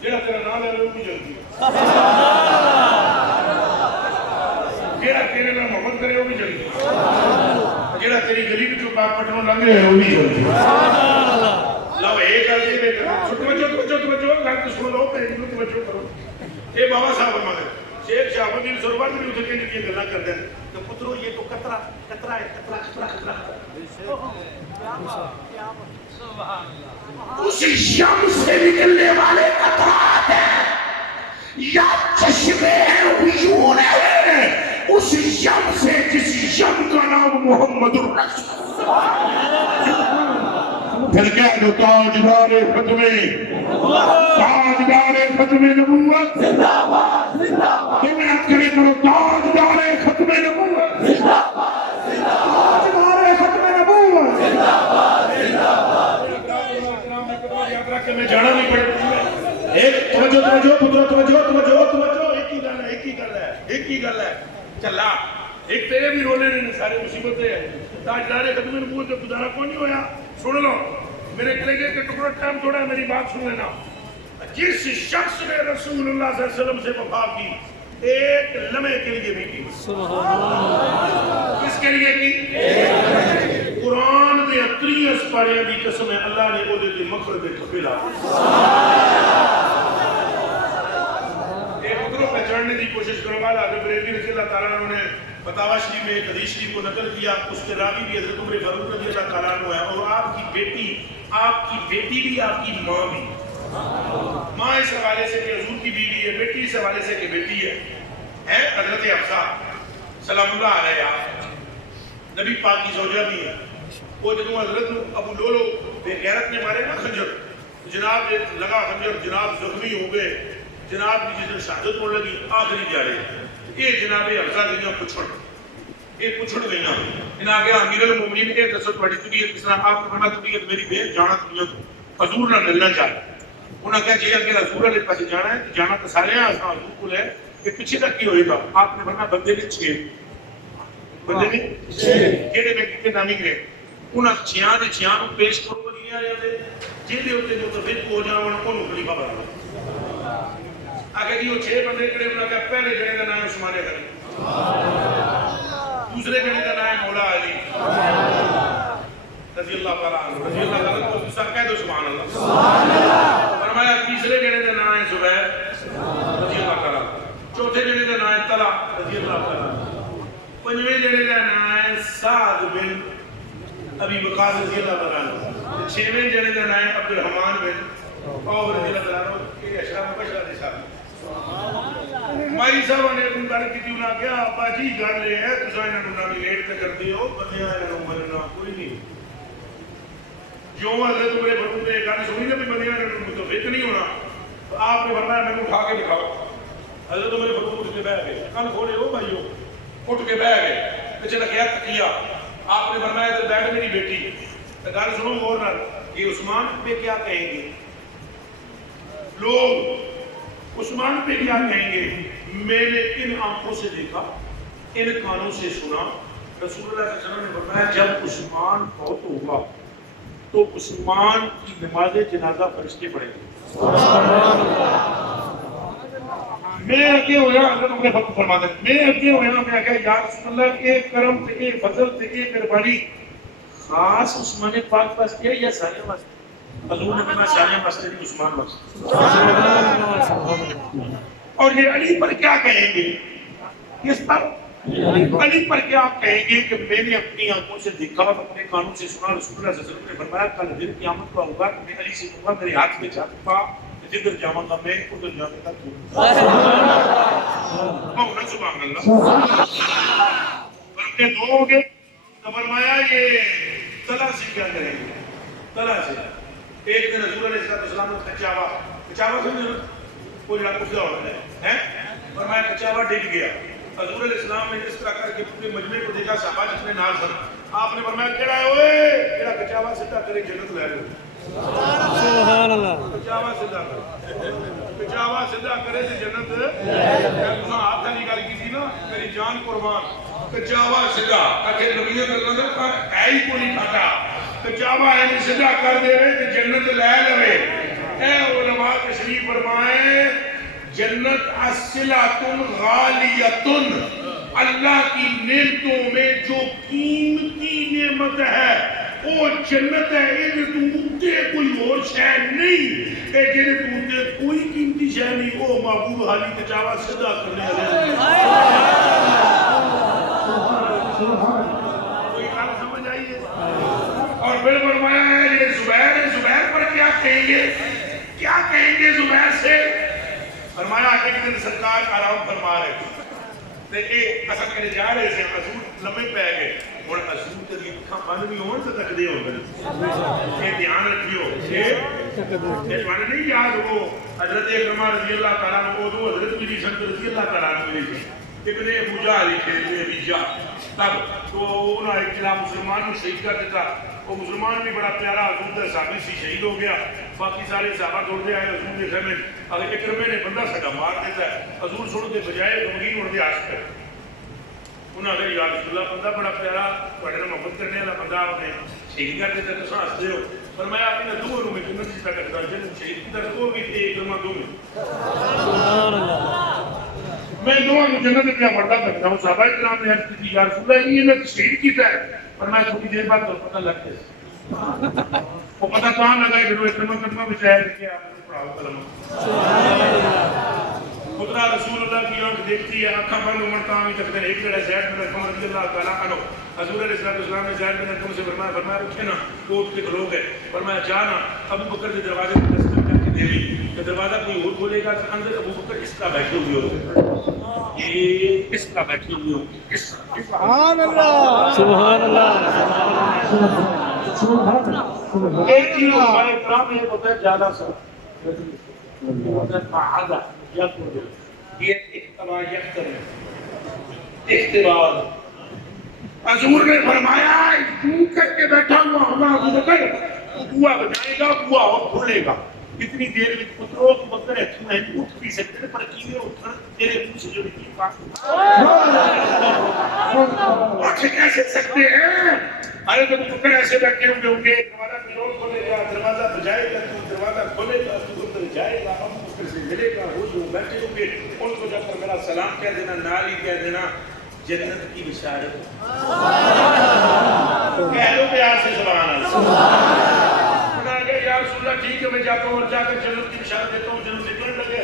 جیڑا تیرا نام لے لو بھی جلدی جیڑا تیرے نام محمد کرے وہ بھی جلدی جیڑا تیری گلی بھی جو پاک پٹنوں لنگ رہے وہ بھی جلدی لو ایک گل دے توجہ گھر تو سن لو پہلے توجہ کرو یہ بابا صاحب فرماتے ہیں شیخ شہاب الدین سرور بھی اتر کے نیچے گلا کرتے ہیں کہ پترو یہ تو قطرہ ہے قطرہ اس یم سے نکلنے والے قطرات ہیں یا چشمے ہیں عیون ہیں اس یم سے جس یم کا نام محمد الرسول پھر کہہ دو تاجدار ختم نبوت زندہ باد تم یاد کرے کرو تاجدار ختم نبوت زندہ باد تاجدار ختم نبوت زندہ باد میں جانا نہیں پڑے ایک توجہ پترو توجہ ایک ہی گل ہے چلا ایک تیرے بھی رولے نے سارے مصیبتیں ہیں تاجدار ختم نبوت جو گزارا کون نہیں ہویا سن لو میرے کلیجے کے ٹکڑا ٹائم تھوڑا ہے میری بات سن لینا جس شخص نے رسول اللہ صلی اللہ علیہ وسلم سے وفا کی ایک لمحے کے لیے بھی کی کس کے لیے کی قرآن دے اتری اسپاریاں دی قسم ہے اللہ نے وہ دے مغفرت قبیلہ ایک اتروں پہ چڑھنے دی کوشش کروں گا حضرت بریلوی رضی اللہ تعالیٰ نے فتاوی شریف میں ایک حدیث شریف کو نقل کیا اس کے راوی بھی حضرت عمر فاروق رضی اللہ تعالیٰ عنہ ہے اور آپ کی بیٹی بھی آپ کی ماں بھی ماں اس حوالے سے کہ حضور کی بیوی ہے بیٹی اس حوالے سے کہ بیٹی ہے حضرت حفصہ سلام اللہ علیہ نبی پاک کی زوجہ بھی ہے وہ جب حضرت ابو لولو بے غیرت نے مارے نا خنجر جناب لگا خنجر جناب زخمی ہو گئے جناب کی جس شہادت ہونے لگی آخری جا رہے یہ جناب حفصہ گئیاں پچھڑ گئیاں انہاں آگے امیر المومنین کے قصت بڑی طبیعت کس طرح آپ نے فرمایا طبیعت میری بے جانا دنیا کو حضور نہ ملنا چاہتا انہاں کہا جی اگر حضور علیہ پاس جانا ہے تو جانا تو سارے ہیں آسان حضور کو لے کہ پیچھے تک کی ہوئے گا آپ نے فرمایا بندے نے 6 کیڑے میں کتنے نامی گئے انہاں 6 پیش کرو دنیا رہے تھے جن دے ہوتے جو تفید کو ہو جانا انہوں کو خلیفہ بنا آگے جی وہ 6 بندے کڑے انہوں کہا پہلے جنے کا نام عثمان غنی دوسرے جنے کا نام مولا علی رضی اللہ تعالیٰ عنہ رضی اللہ تعالیٰ عنہ اس کہہ دو سبحان اللہ فرمایا تیسرے جنے کا نام زبیر رضی اللہ تعالیٰ چوتھے جنے کا نام طلحہ رضی اللہ تعالیٰ پنجویں جنے کا نام سعد بن ابی وقاص رضی اللہ تعالیٰ عنہ چھویں جنے کا نام عبد الرحمن بن عوف رضی اللہ تعالیٰ عنہ یہ اشراف مبشرہ صاحب مائی صاحب نے ان گل کی انہاں کہا ابا جی گل یہ ہے تساں انہاں نوں نامیلیٹ تے کردے ہو بندیاں انہاں نوں مرنا کوئی نہیں جو حضرت عمر فاروق نے گل سنی نا بھی بندیاں انہاں نوں متفق نہیں ہونا تو آپ نے فرمایا میں اٹھا کے دکھاؤ حضرت عمر فاروق اٹھ کے بیٹھ گئے کان کھولے ہو بھائیو اٹھ کے بیٹھ گئے پیچھے رکھیا تکیا آپ نے فرمایا ادھر بیٹھ میری بیٹی گل سنو غور نال یہ عثمان پہ کیا کہیں گے لوگ عثمان پہ کیا کہیں گے میں نے ان آنکھوں سے دیکھا ان کانوں سے سنا رسول اللہ صلی اللہ علیہ وسلم نے فرمایا جب عثمان فوت ہوگا تو عثمان کی نماز جنازہ فرشتے پڑھیں گے میں اگے ہویا حضرت عمر فاروق فرماتے ہیں میں اگے ہویا میں کہا یا رسول اللہ ایک کرم تے ایک فضل تے ایک مہربانی خاص عثمان پاک پاس کیا یا سارے واسطے حضور نے فرمایا سارے واسطے نہیں عثمان واسطے اور یہ علی پر کیا کہیں گے کس پر علی پر کیا کہیں گے کہ میں نے اپنی آنکھوں سے دیکھا اور اپنے کانوں سے سنا رسول اللہ صلی اللہ علیہ وسلم نے فرمایا کل دن قیامت کا ہوگا کہ میں علی سے کہوں گا میرے ہاتھ میں چاہتا جدھر جاواں گا میں ادھر جانے کا تو سبحان اللہ فرق دو ہو گئے تو فرمایا یہ طلح سے کیا کریں گے طلح سے ایک دن حضور علیہ السلام نے کچاوا سمجھو وہ جڑا کچھ اور ہے فرمایا کچاوا ڈگ گیا حضور علیہ السلام نے اس طرح کر کے پورے مجمع کو دیکھا صحابہ جتنے نال سن آپ نے فرمایا کیڑا ہے اوئے کیڑا کچاوا سیدھا کرے جنت لے لو سبحان اللہ کچاوا سیدھا کرے تے جنت تساں ہاتھ والی گل کیتی نا میری جان قربان کچاوا سیدھا کہ نبی نے فرمایا پر ہے ہی کوئی کھاتا کچاوا ہے سیدھا کر دے تے جنت لے لوے اے علماء تشریف فرمائے جنت اصلاتن غالیتن اللہ کی نعمتوں میں جو قیمتی نعمت ہے وہ جنت ہے یہ تو اتنے کوئی اور شے نہیں کہ جن تو کوئی قیمتی شے نہیں وہ محبوب حالی کے چاوا صدا کرنے والے کوئی بات سمجھ آئیے اور پھر فرمایا ہے یہ زبیر پر کیا کہیں گے زبیر سے فرمایا ایک دن سرکار آرام فرما رہے تھے تے اے اساں کرے جا رہے سے حضور لمے پے گئے اور حضور تے اکھاں بند بھی ہون تے تکدے ہو گئے اے دھیان رکھیو اے تواڈے نہیں یاد وہ حضرت اکرمہ رضی اللہ تعالیٰ عنہ وہ حضرت میری سنت رضی اللہ تعالیٰ عنہ میری ابن ابو جہل کھیلتے ابی جہل تب تو انہوں نے اطلاع مسلمان کو شہید کر دیتا وہ مسلمان بھی بڑا پیارا حضور کا صحابی سی شہید ہو گیا باقی سارے صحابہ توڑتے آئے حضور نے خیمے اگر اکرمے نے بندہ سکا مار دیتا ہے حضور چھوڑ کے بجائے غمگین اڑ دے آس کر انہوں نے یا رسول اللہ بندہ بڑا پیارا بڑے محبت کرنے والا بندہ آپ نے شہید کر دیتا ہے تو ہنس دے ہو فرمایا آپ نے دو روح میں جنت جیتا کرتا ہے جنت شہید کی طرف وہ بھی تھے اکرمہ دو میں میں دعا میں جنت کیا بڑھتا کرتا ہوں صحابہ کرام نے عرض کی یا رسول اللہ یہ نہ شہید کیتا ہے فرمایا تھوڑی دیر بعد تو پتہ لگ گیا وہ پتہ کہاں لگا ہے جو اکرمہ بچایا کہ آپ نے پڑھاؤ کلمہ خدا رسول اللہ کی آنکھ دیکھتی ہے آنکھاں بند عمر تامی تک دن ایک لڑا زید بن ارقم رضی اللہ تعالیٰ عنہ حضور علیہ السلام نے زید بن ارقم سے فرمایا رکھے نا وہ اٹھ کے کھلو گئے فرمایا جانا ابو بکر کے دروازے پر دستک کر کے دیوی کہ دروازہ کوئی اور کھولے گا تو اندر ابو بکر اس طرح بیٹھے ہوئے ہوگے یہ اس طرح بیٹھے ہوئے ہوگے سبحان اللہ سبحان اللہ ایک چیز ہمارے اکرام میں ہوتا ہے زیادہ سا ہوتا ہے معادہ یہ اختبار اختبار حضور نے فرمایا یوں کر کے بیٹھا ہوا ہوگا ابو بکر بوا بجائے گا بوا اور کھولے گا اتنی دیر میں پتروں کو بکر ہے اٹھ بھی سکتے ہیں پر کیویں اٹھنا تیرے منہ سے جو نکلی بات اٹھ کیسے سکتے ہیں ارے تو بکر ایسے بیٹھے ہوں گے دروازہ کوئی اور کھولے گا دروازہ بجائے گا تو دروازہ کھولے گا تو اندر جائے گا ابو بکر سے ملے گا وہ جو بیٹھے ہوں گے ان کو جب پر میرا سلام کہہ دینا نال ہی کہہ دینا جنت کی بشارت کہہ لو پیار سے سبحان اللہ یا رسول اللہ ٹھیک ہے میں جاتا ہوں اور جا کر جنت کی بشارت دیتا ہوں جنت نکلنے لگے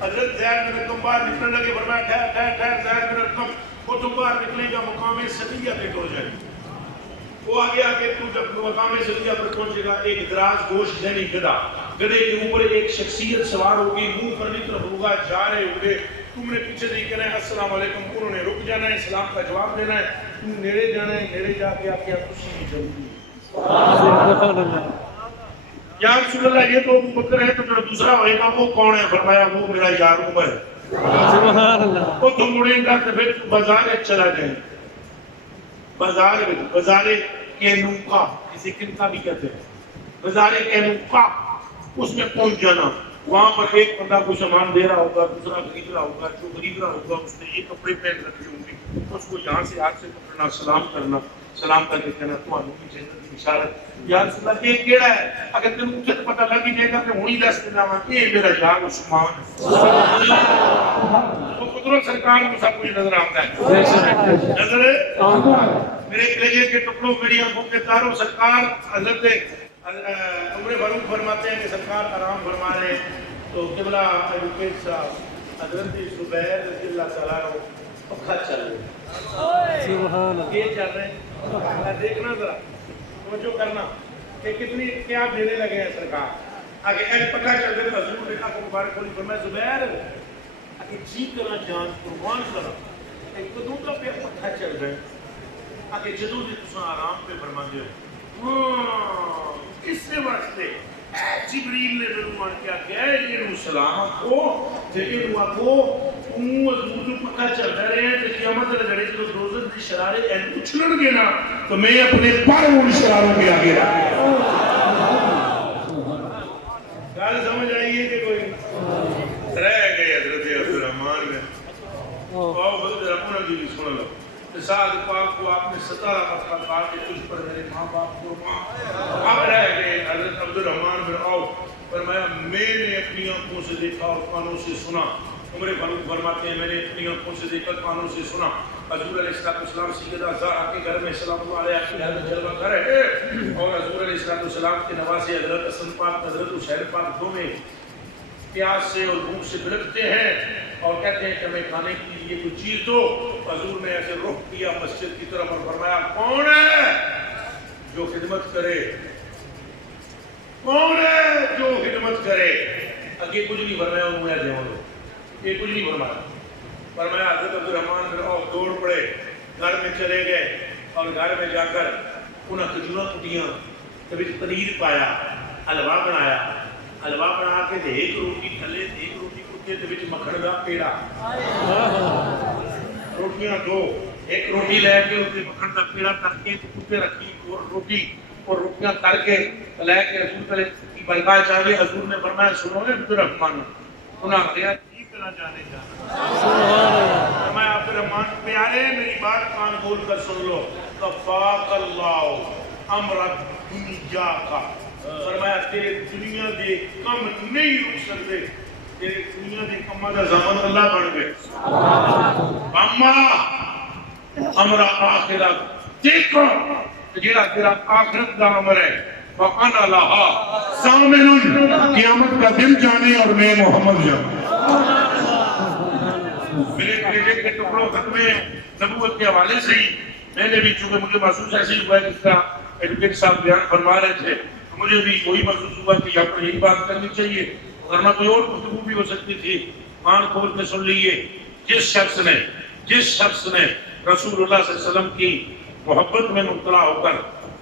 حضرت زید بن ارقم باہر نکلنے لگے فرمایا ٹھہر زید بن ارقم وہ تو باہر نکلے گا مقام صدیہ پہ پہنچ جائے وہ آگے آگے تو جب مقام صدیہ پر پہنچے گا ایک دراز گوشت یعنی گدھے کے اوپر ایک شخصیت سوار ہوگی منہ پر بھی طرف ہوگا جا رہے ہوگے تم نے پیچھے نہیں کہنا ہے السلام علیکم انہوں نے رک جانا ہے اسلام کا جواب دینا ہے تم نیڑے جانا ہے نیڑے جا کے آپ کے خوشی نہیں چلتی یا رسول اللہ یہ تو ابو بکر ہے تو جو دوسرا ہوئے گا وہ کون ہے فرمایا وہ میرا یار عمر ہے وہ تو مڑیں گا تو پھر بازار چلا جائے بازار کینوکا کسی کن کا بھی کہتے ہیں بازار کینوکا اس میں پہنچ جانا وہاں پر ایک بندہ کو سامان دے رہا ہوگا دوسرا خرید رہا ہوگا جو خرید رہا ہوگا اس نے یہ کپڑے پہن رکھے ہوں گے اس کو یہاں سے ہاتھ سے پکڑنا سلام کرنا سلام کر کے کہنا تمہاروں کی جنت کی بشارت یا رسول اللہ یہ کیڑا ہے اگر تم مجھے تو پتہ لگ ہی جائے گا کہ وہی دس دینا یہ میرا یار عثمان ہے وہ قدرت سرکار کو سب کچھ نظر آتا ہے نظر میرے کلیجے کے ٹکڑوں میری آنکھوں کے تاروں سرکار حضرت عمر فاروق فرماتے ہیں کہ سرکار آرام فرما رہے تو قبلہ ایڈوکیٹ صاحب حضرت زبیر رضی اللہ تعالیٰ عنہ پکھا چل رہے یہ چل رہے ہیں دیکھنا ذرا توجہ کرنا کہ کتنی کیا دینے لگے ہیں سرکار آگے ایسے پکھا چل رہے حضور نے کہا مبارک ہولی فرمایا زبیر آگے جی کرنا جان قربان کرنا ایک تو دوسرا پہ پکھا چل رہے ہیں آگے جدو دی تساں آرام پہ فرما دے اس سے واسطے جبریل نے فرمان کیا کہ اے یہ سلام کو تے انو کو حضور جو پکا چل رہے ہیں تے قیامت دے گھڑے جو دوزخ دی شرارے این اچھلن گے نا تو میں اپنے پاؤں ان شراروں کے آگے رکھ گل سمجھ آئیے کہ کوئی رہ گئے حضرت عبدالرحمن میں آؤ حضرت رحمانہ جی سن لو سعد پاک کو آپ نے 17 مرتبہ کہا کہ تجھ پر میرے ماں باپ قربان اب رہ گئے حضرت عبدالرحمن بن عوف فرمایا میں نے اپنی آنکھوں سے دیکھا اور کانوں سے سنا عمر فاروق فرماتے ہیں میں نے اپنی آنکھوں سے دیکھ کر کانوں سے سنا حضور علیہ السلام سیدہ زہرا کے گھر میں سلام اللہ علیہ کے گھر میں جلوہ گر ہے اور حضور علیہ السلام کے نواسے حضرت حسن پاک حضرت حسین پاک دو میں پیاس سے اور بھوک سے بلکتے ہیں اور کہتے ہیں کہ ہمیں کھانے کے لیے کوئی چیز دو. حضور نے ایسے رخ کیا مسجد کی طرف اور فرمایا کون ہے جو خدمت کرے, کون ہے جو خدمت کرے. اگے کچھ نہیں فرمایا انہوں نے دیوان یہ کچھ نہیں فرمایا. فرمایا حضرت عبد الرحمن بن عوف دوڑ پڑے گھر میں چلے گئے اور گھر میں جا کر انہیں کھجورا کٹیاں کبھی پنیر پایا حلوہ بنایا حلوہ بنا کے ایک روٹی تھلے ایک روٹی کٹے تے وچ مکھن دا پیڑا روٹیاں دو ایک روٹی لے کے اس مکھن دا پیڑا کر کے کٹے رکھی اور روٹی اور روٹیاں کر کے لے کے رسول کی بارگاہ چاہے. حضور نے فرمایا سنو عبد الرحمن انہاں کہا ٹھیک نہ جانے جانا. فرمایا عبد الرحمن پیارے میری بات کان کھول کر سن لو کفاک اللہ امر دنیا کا. فرمایا تیرے دنیا دے کم نہیں رک سکتے تیرے دنیا دے کماں دا زمان اللہ بن گئے. اما امر آخرت دیکھو جیڑا تیرا آخرت دا امر ہے وَأَنَا لَهَا سَامِنٌ قیامت کا دن جانے اور میں محمد جانے. میرے کلیجے کے ٹکڑوں ختم نبوت کے حوالے سے ہی میں نے بھی چونکہ مجھے محسوس ایسے ہی ہوا ہے جس طرح ایڈوکیٹ صاحب بیان فرما رہے تھے مجھے بھی وہی محسوس ہوا کہ یہاں پر یہی بات کرنی چاہیے ورنہ کوئی اور گفتگو بھی ہو سکتی تھی. کان کھول کے سن لیے جس شخص نے رسول اللہ صلی اللہ علیہ وسلم کی محبت میں مبتلا ہو کر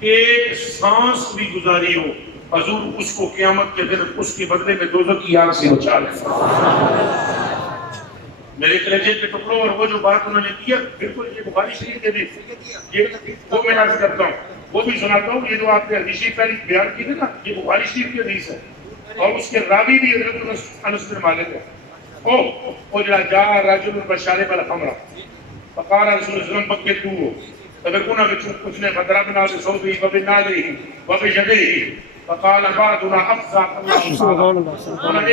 ایک سانس بھی گزاری ہو حضور اس کو قیامت کے دن اس کے بدلے میں دوزخ کی آگ سے بچا لیں. میرے کلیجے کے ٹکڑوں اور وہ جو بات انہوں نے کیا بالکل یہ بخاری شریف کے بھی وہ میں عرض کرتا ہوں وہ بھی سناتا ہوں. یہ جو آپ نے حدیث پہلی بیان کی تھی نا یہ بخاری شریف کی حدیث ہے اور اس کے راوی بھی حضرت انس بن مالک ہے. او جا رجل بشارب الخمر فقال رسول اللہ صلی اللہ علیہ وسلم بکتو فبكنا بچ نے فضربنا بصوته وبناله وبيده فقال بعضنا افزع الله انہوں نے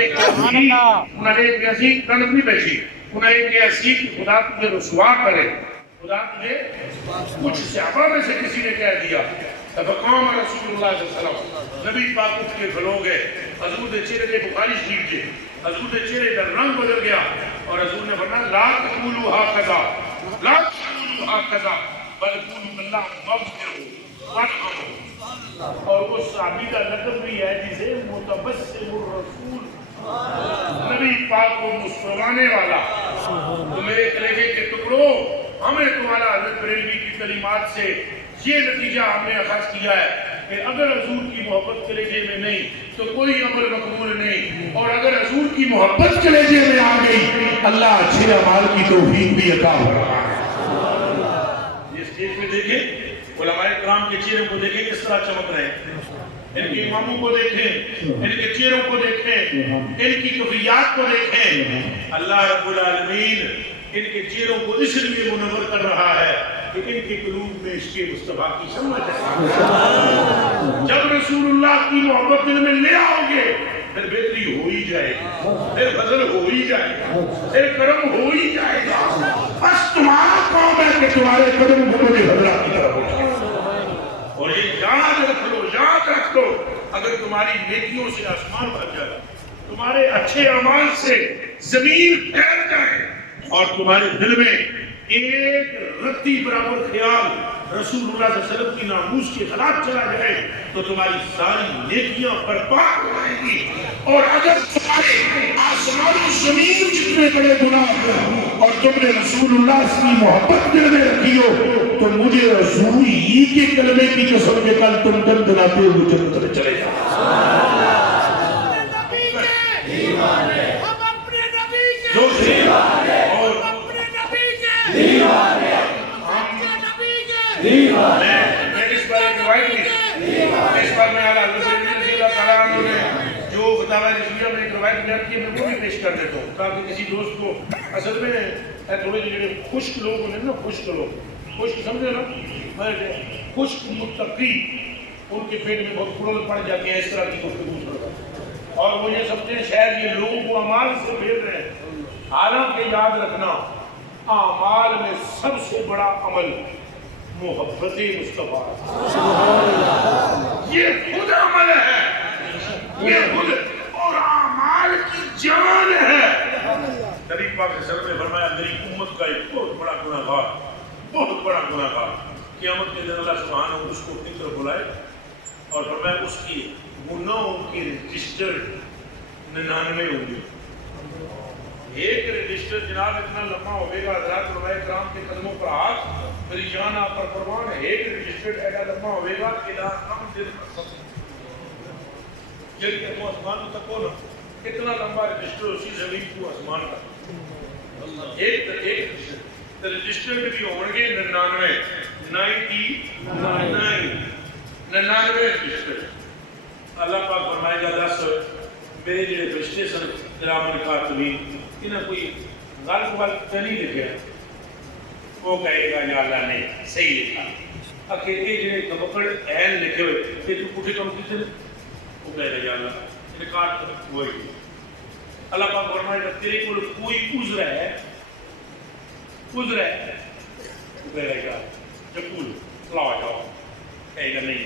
ایک ایسی طلب نہیں بیٹھی انہوں نے ایک ایسی کہ خدا تجھے رسوا کرے خدا تجھے کچھ صحابہ میں سے کسی نے کہہ دیا فقام رسول اللہ صلی اللہ علیہ وسلم نبی پاک اٹھ کے کھلو گئے حضور دے چہرے دے بخاری شریف کے حضور دے چہرے کا رنگ بدل گیا اور حضور نے فرمایا لا تقولوا هكذا لا تقولوا هكذا بل قولوا اللہ مغفر وارحم. اور وہ صحابی کا لقب بھی ہے جسے متبسم الرسول نبی پاک کو مسکرانے والا. تو میرے کلیجے کے ٹکڑوں ہمیں تمہارا حضرت بریلوی کی کلمات سے یہ نتیجہ ہم نے اخذ کیا ہے کہ اگر حضور کی محبت کلیجے میں نہیں تو کوئی عمل مقبول نہیں اور اگر حضور کی محبت کلیجے میں آ گئی اللہ اچھے اعمال کی توفیق بھی عطا فرمائے. یہ اسٹیج پہ دیکھیں علماء کرام کے چہروں کو دیکھیں کس طرح چمک رہے ہیں ان کے اماموں کو دیکھیں ان کے چہروں کو دیکھیں ان کی کفیات کو دیکھیں. اللہ رب العالمین ان کے چہروں کو اس لیے منور کر رہا ہے کہ ان کے قلوب میں عشق مصطفیٰ کی سمجھ ہے. جب رسول اللہ کی محبت دل میں لے آؤ گے پھر بہتری ہو ہی جائے گی پھر فضل ہو ہی جائے گا پھر کرم ہو ہی جائے گا. بس تمہارا کام ہے کہ تمہارے قدم کو مجھے حضرات کی طرف اٹھائے اور یہ یاد رکھ لو اگر تمہاری نیکیوں سے آسمان بھر جائے تمہارے اچھے اعمال سے زمین پھیل جائے اور تمہارے دل میں ایک رتی برابر خیال رسول اللہ صلی اللہ علیہ وسلم کی ناموس کے خلاف چلا جائے تو تمہاری ساری نیکیاں برباد ہو جائیں گی. اور اگر تمہارے آسمان و زمین جتنے بڑے گناہ اور تم نے رسول اللہ کی محبت دل میں رکھی ہو تو مجھے رسول ہی کے کلمے کی قسم کے کل تم دم دلاتے ہوئے جنت میں چلے جاؤ. میں اس پر ایک روایت لکھی اس پر میں اعلیٰ اللہ تعالیٰ عنہ نے جو فتاوی رضویہ میں ایک روایت بیان کی میں وہ بھی پیش کر دیتا ہوں تاکہ کسی دوست کو اصل میں تھوڑے جو خشک لوگ ہونے نا خشک لوگ خشک سمجھے نا خشک متقی ان کے پیٹ میں بہت پھڑل پڑ جاتی ہیں اس طرح کی گفتگو کرتا اور وہ یہ سمجھتے ہیں شاید یہ لوگوں کو اعمال سے بھیج رہے ہیں حالانکہ یاد رکھنا اعمال میں سب سے بڑا عمل محبت مصطفیٰ، یہ خود عمل ہے، یہ خود اور اعمال کی جان ہے۔ نبی پاک صلی اللہ علیہ وسلم نے فرمایا میری امت کا ایک بہت بڑا گناہگار قیامت کے دن اللہ سبحانہ اس کو اپنی طرف بلائے اور فرمایا اس کی گناہوں کے رجسٹر 99 ہوں گے۔ ایک رجسٹر جناب اتنا لمبا ہوگا، حضرات علماء کرام کے قدموں پر ہاتھ، میری جان آپ پر قربان ہے، ایک رجسٹر ایسا لمبا ہوگا کہ لا کم دل جل کے وہ آسمان تک ہو نا، اتنا لمبا رجسٹر اسی زمین کو آسمان کا ایک رجسٹر میں بھی ہوں گے 99 رجسٹر۔ اللہ پاک فرمائے گا 10 میرے جڑے فرشتے سن کرام کاتبین انہاں کوئی غلط نہیں لکھا، وہ کہے گا یا اللہ نے صحیح لکھا، اکیلے جڑے کبکڑ این لکھے ہوئے کہ تو پوچھے کم کسی نے، وہ کہے گا یا اللہ ریکارڈ وہی۔ اللہ پاک فرمائے گا تیرے کو کوئی عذر ہے، وہ کہے گا جبول لا جاؤ، کہے گا نہیں۔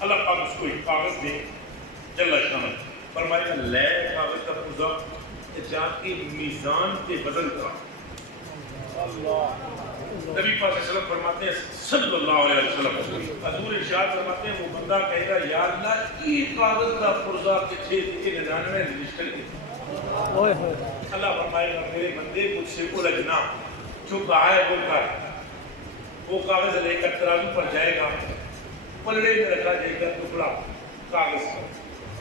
اللہ پاک اس کو ایک کاغذ دے جل شان فرمائے گا لے کاغذ کا پرزا جا کے میزان پہ بدل کرا۔ نبی پاک صلی اللہ علیہ وسلم فرماتے ہیں صلی اللہ علیہ وسلم، حضور ارشاد فرماتے ہیں وہ بندہ کہے گا یا اللہ یہ کاغذ کا پرزا کے 699 رجسٹر کے۔ اللہ فرمائے گا میرے بندے مجھ سے الجھنا، جو کہا ہے وہ کر۔ وہ کاغذ لے کر ترازو پر جائے گا، پلڑے میں رکھا جائے گا ٹکڑا کاغذ کا،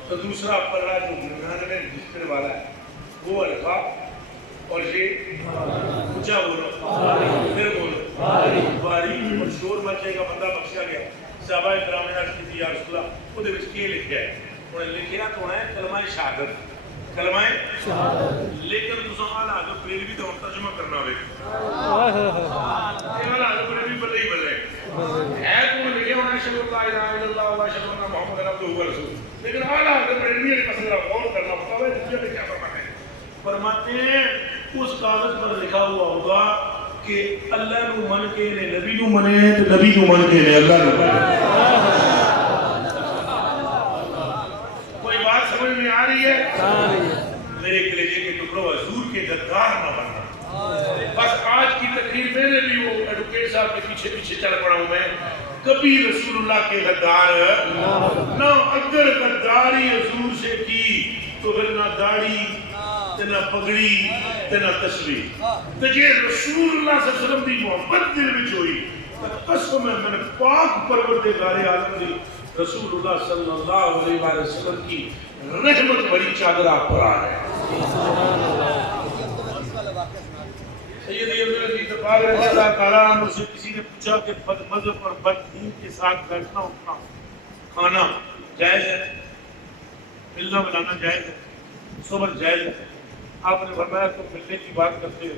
تو دوسرا پلڑا جو 99 رجسٹر والا ہے وہ الفا، اور یہ اونچا بولو پھر بولو باری، اور شور مچے گا، بندہ بخشا گیا۔ صحابہ کرام نے عرض کی یا رسول اللہ وہ دے وچ کی لکھیا ہے؟ انہوں نے لکھیا تو ہے کلمہ شہادت، کلمہ شہادت، لیکن تساں اعلیٰ حضرت بریلوی دا ترجمہ کرنا ہوئے اعلیٰ حضرت بریلوی بلے ہی بلے ہے، تو لکھے ہونا اشہدو لا الہ الا اللہ و اشہدو ان محمد عبدہ و رسول، لیکن اعلیٰ حضرت بریلوی نے پسند غور کرنا ہوتا ہے دوسرے نے کیا فرماتے ہیں؟ فرماتے ہیں اس کاغذ پر لکھا ہوا ہوگا کہ اللہ نو من کے نے نبی نو منے تو نبی نو من کے نے اللہ نو منے۔ کوئی بات سمجھ میں آ رہی ہے؟ میرے کلیجے کے ٹکڑوں حضور کے غدار نہ بننا۔ بس آج کی تقریر میں نے بھی وہ ایڈوکیٹ صاحب کے پیچھے پیچھے چل پڑا ہوں میں، کبھی رسول اللہ کے غدار نہ، اگر غداری حضور سے کی تو پھر نہ داڑھی نہ پگڑی نہ تسبیح، تو جے رسول اللہ صلی اللہ علیہ وسلم دی محبت دل وچ ہوئی قسم ہے میں نے پاک پروردگار عالم دی رسول اللہ صلی اللہ علیہ وسلم کی رحمت بڑی چادر آپ پر آ رہے ہیں۔ سیدی عبدالعزیز دفاع رضی اللہ تعالیٰ عنہ سے کسی نے پوچھا کہ بد مذہب اور بد دین کے ساتھ بیٹھنا اٹھنا کھانا جائز ہے، ملنا بلانا جائز ہے، صبر جائز ہے؟ آپ نے فرمایا تو ملنے کی بات کرتے ہو،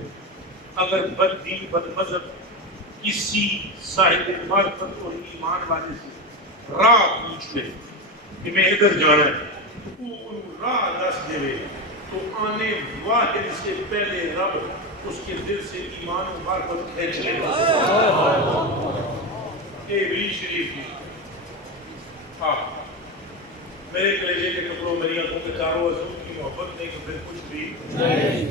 اگر بد دین بد مذہب کسی صاحب معرفت اور ایمان والے سے راہ پوچھ لے کہ میں ادھر جانا ہے، وہ راہ دس دے تو آنے واحد سے پہلے رب اس کے دل سے ایمان و معرفت کھینچ لے گا۔ یہ بھی شریف کی میرے کلیجے کے ٹکڑوں میری آنکھوں کے چاروں حضور کی محبت نہیں تو پھر کچھ بھی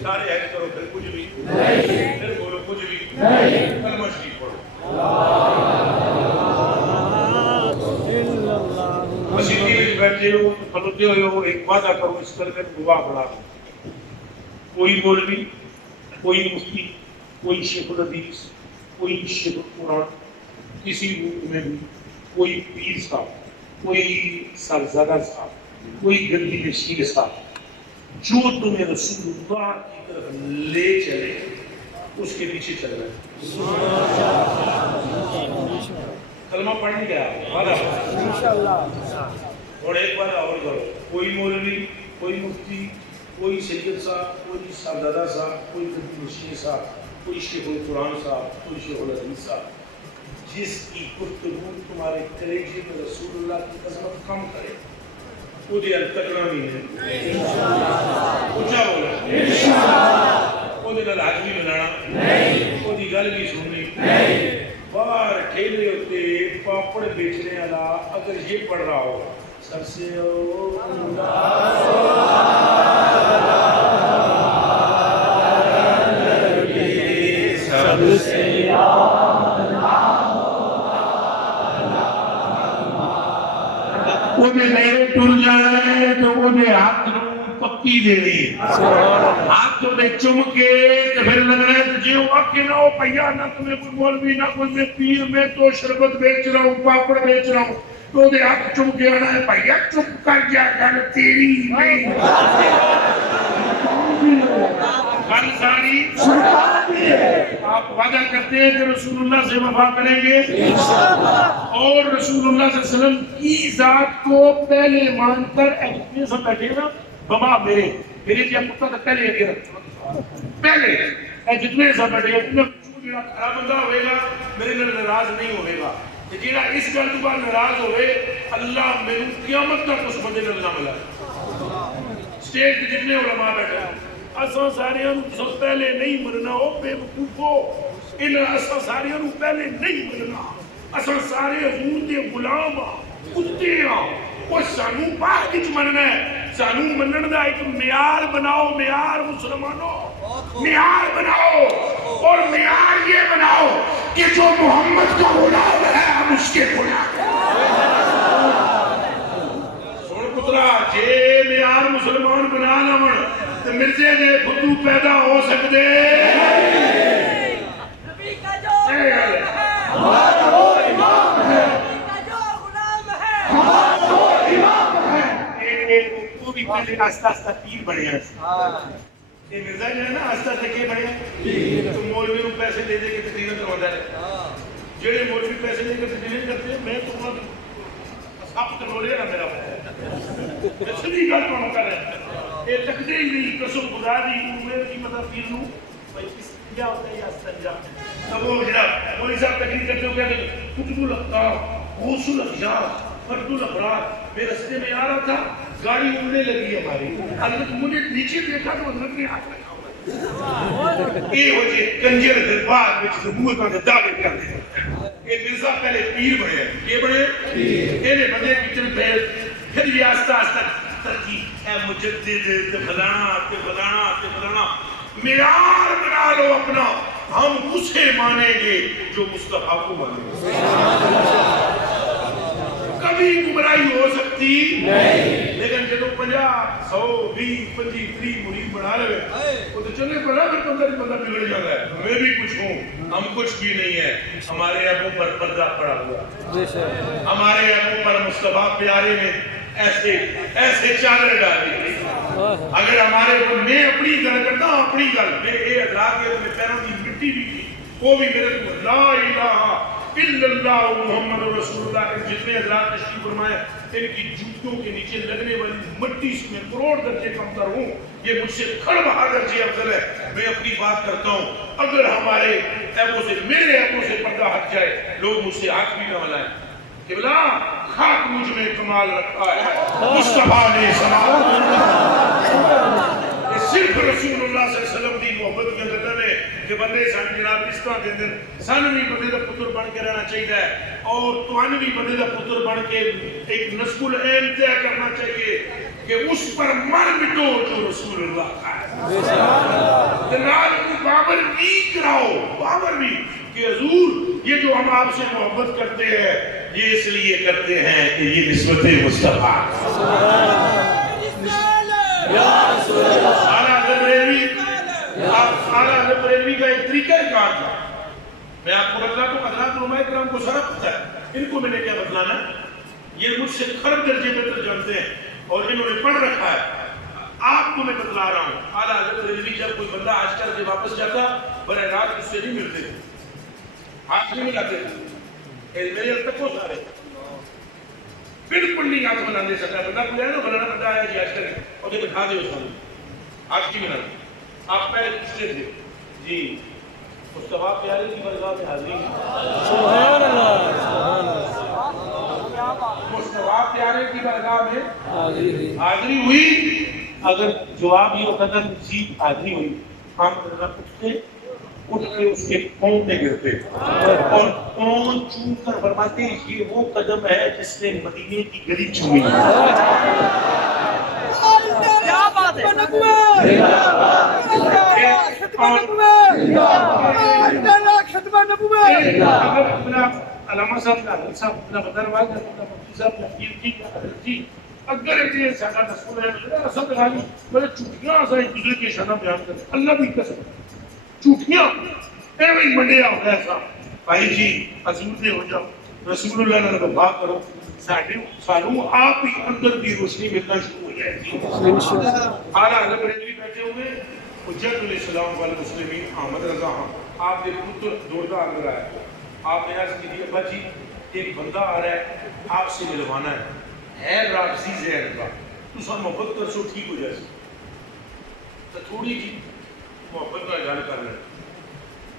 سارے حج کرو پھر کچھ بھی پھر بولو کچھ بھی کلمہ شریف پڑھو۔ مسیحی میں بیٹھے ہو کھلوتے ہوئے ہو ایک وعدہ کرو اس کر کے دعا پڑھا، کوئی مولوی، کوئی مفتی، کوئی شیخ الحدیث، کوئی شیخ القرآن، کسی روح میں بھی کوئی پیر صاحب، کوئی سرزدہ صاحب، کوئی گندی نشین صاحب، جو تمہیں رسول اللہ کی طرف لے چلے اس کے پیچھے چل رہے ہیں۔ کلمہ پڑھنے گیا اور ایک بار اور کرو، کوئی مولوی، کوئی مفتی، کوئی سید صاحب، کوئی سرزدہ صاحب، کوئی گندی نشین صاحب، کوئی شیخ القرآن صاحب، کوئی شیخ الحدیث صاحب، جس کی گفتگو تمہارے کلیجے میں رسول اللہ کی عظمت کم کرے وہ دے تکنا نہیں ہے اچھا بولا وہ دے نال ہاتھ بھی ملانا وہ دی گل بھی سننی باہر ٹھیلے ہوتے پاپڑ بیچنے والا اگر یہ پڑھ رہا ہو سر سے سب سے وہ میرے ٹر جائے تو وہ ہاتھ پکی دے دی ہاتھ تو چم کے تو پھر لگ رہا ہے تو جیو آکے نہ ہو پہیا نہ تمہیں کوئی مولوی نہ کوئی میں پیر میں تو شربت بیچ رہا ہوں پاپڑ بیچ رہا ہوں تو دے ہاتھ چم کے آنا ہے پہیا چپ کر جائے گا تیری نہیں گل ساری آپ وعدہ کرتے ہیں کہ رسول اللہ سے وفا کریں گے اور رسول اللہ صلی اللہ علیہ وسلم کی ذات کو پہلے مان کر جتنے سب بیٹھے نا بابا میرے جی کتا تک پہلے یہ رکھتا پہلے جتنے سب بیٹھے ہیں میرا خراب بندہ ہوئے گا میرے لئے ناراض نہیں ہوئے گا جیڑا اس گل تو بعد ناراض ہوئے اللہ میرے قیامت تک اس بندے نے اللہ ملا سٹیج پہ جتنے علماء بیٹھے ہیں اساں ساریاں نو پہلے نہیں مرنا ہو بے وقوفو ان اساں ساریاں نو پہلے نہیں مرنا اساں سارے حضور دے غلام کتے ہاں وہ سانو بعد وچ مرنا ہے سانو منن دا ایک معیار بناؤ معیار مسلمانوں معیار بناؤ اور معیار یہ بناؤ کہ جو محمد کا غلام ہے ہم اس کے غلام سن پترا جے معیار مسلمان بنا نہ من تو مرزے دے خودو پیدا ہو سکتے نبی کا جو ہمارا وہ امام ہے نبی کا جو غلام ہے ہمارا وہ امام ہے وہ بھی پہلے آستہ آستہ پیر بڑھے ہیں یہ مرزا جو ہے نا آستہ آستہ کے بڑھے ہیں تو مولوی کو پیسے دے دے کے تقریریں کرواتا ہے جڑے مولوی پیسے دے کے تقریریں کرتے ہیں میں تو آپ کنولے نا میرا میں سبھی گل تو کر رہے ہیں یہ تقدیر نہیں قسم خدا دی عمر کی مطلب پیر نو بھائی استنجا ہوتا ہے یا استنجا اب وہ جناب مولوی صاحب تقریر کرتے ہو کہتے ہیں کتب الاقطار غوث الاخیار فرد الابرار میں رستے میں آ رہا تھا گاڑی اڑنے لگی ہماری حضرت مجھے نیچے دیکھا تو حضرت نے ہاتھ لگا یہ وجہ کنجر دربار میں نبوت کا دعوے کرتے ہیں یہ مرزا پہلے پیر بڑے ہیں یہ بڑے یہ بندے کچن پہ پھر یہ آستہ آستہ ترقی اے مجدد تے فلانا تے فلانا تے فلانا معیار بنا لو اپنا ہم اسے مانیں گے جو مصطفیٰ کو مانیں گے کبھی گمراہی ہو سکتی نہیں لیکن جب 50 100 20 25 30 مرید بڑھا لے وہ تو چلے پڑا پھر بندہ بگڑ جاتا ہے میں بھی کچھ ہوں ہم کچھ بھی نہیں ہے ہمارے ابو پر پردہ پڑا ہوا ہمارے ابو پر مصطفیٰ پیارے نے ایسے چادر ڈالی اگر ہمارے اوپر میں اپنی گل کرتا ہوں اپنی گل میں یہ حضرات کے اپنے پیروں کی مٹی بھی تھی وہ بھی میرے کو لا الہ الا اللہ محمد رسول اللہ کے جتنے حضرات تشریف فرمائے ان کی جوتوں کے نیچے لگنے والی مٹی سے میں کروڑ درجے کم تر ہوں یہ مجھ سے کھڑ بہا درجے افضل ہے میں اپنی بات کرتا ہوں اگر ہمارے ایبوں سے میرے ایبوں سے پردہ ہٹ جائے لوگ مجھ سے ہاتھ بھی نہ ملائیں قبلہ خاک مجھ میں کمال رکھا ہے مصطفیٰ نے صرف رسول اللہ صلی اللہ علیہ وسلم دی محبت کی اندر ہے کہ بندے سن جناب اس طرح کے اندر سن بھی بندے دا پتر بن کے رہنا چاہیے ہے اور توان بھی بندے دا پتر بن کے ایک نسب العین طے کرنا چاہیے کہ اس پر مر مٹو جو رسول اللہ کا ہے جناب کو باور بھی کراؤ باور بھی کہ حضور یہ جو ہم آپ سے محبت کرتے ہیں یہ اس لیے کرتے ہیں کہ یہ نسبت مصطفیٰ اعلیٰ حضرت بریلوی کا ایک طریقہ کار تھا میں آپ کو بتلا تو حضرات علماء کرام کو سارا پتہ ہے ان کو میں نے کیا بتلانا یہ مجھ سے خراب درجے میں تو جانتے ہیں اور انہوں نے پڑھ رکھا ہے آپ کو میں بتلا رہا ہوں اعلیٰ حضرت بریلوی جب کوئی بندہ آج کل سے واپس جاتا براہ راست اس سے نہیں ملتے ہاتھ نہیں ملاتے میرے حل تک وہ سارے بالکل نہیں ہاتھ ملا دے سکتا بندہ کو جائے نا بنانا بندہ آیا جی آج کل اور دیکھ کھا دے اس میں آج کی ملانا آپ پہلے کسے تھے جی مصطفیٰ پیارے کی برگاہ میں حاضری سبحان اللہ مصطفیٰ آپ پیارے کی بارگاہ میں حاضری ہوئی. اگر جواب یہ ہوتا تھا جی حاضری ہوئی, ہم اٹھ کے اس کے پاؤں میں گرتے اور پاؤں چوم کر فرماتے یہ وہ قدم ہے جس نے مدینے کی گلی چومی. کیا بات ہے ختم نبوت. اگر اپنا علامہ صاحب کا حضرت صاحب اپنا بدر واقع مفتی صاحب کی اگر یہ سارا رسول ہے اصل غالب بڑے چوٹیاں ایک دوسرے کی شان بیان کرتے اللہ بھی قسم چوٹیاں ایویں ہی منڈیا ہو گیا ایسا بھائی جی حضور سے ہو جاؤ رسول اللہ نے وفا کرو سانو آپ ہی اندر کی روشنی ملنا شروع ہو جائے گی اعلیٰ حضرت بریلوی بیٹھے ہوئے حجت الاسلام والمسلمین احمد رضا آپ کے پتر دوڑتا اندر آیا آپ نے عرض کی تھی ابا جی ایک بندہ آ رہا ہے آپ سے ملوانا ہے رابطی زہر کا تو سب محبت کر سو ٹھیک ہو جائے تو تھوڑی جی محبت کا گل کر رہے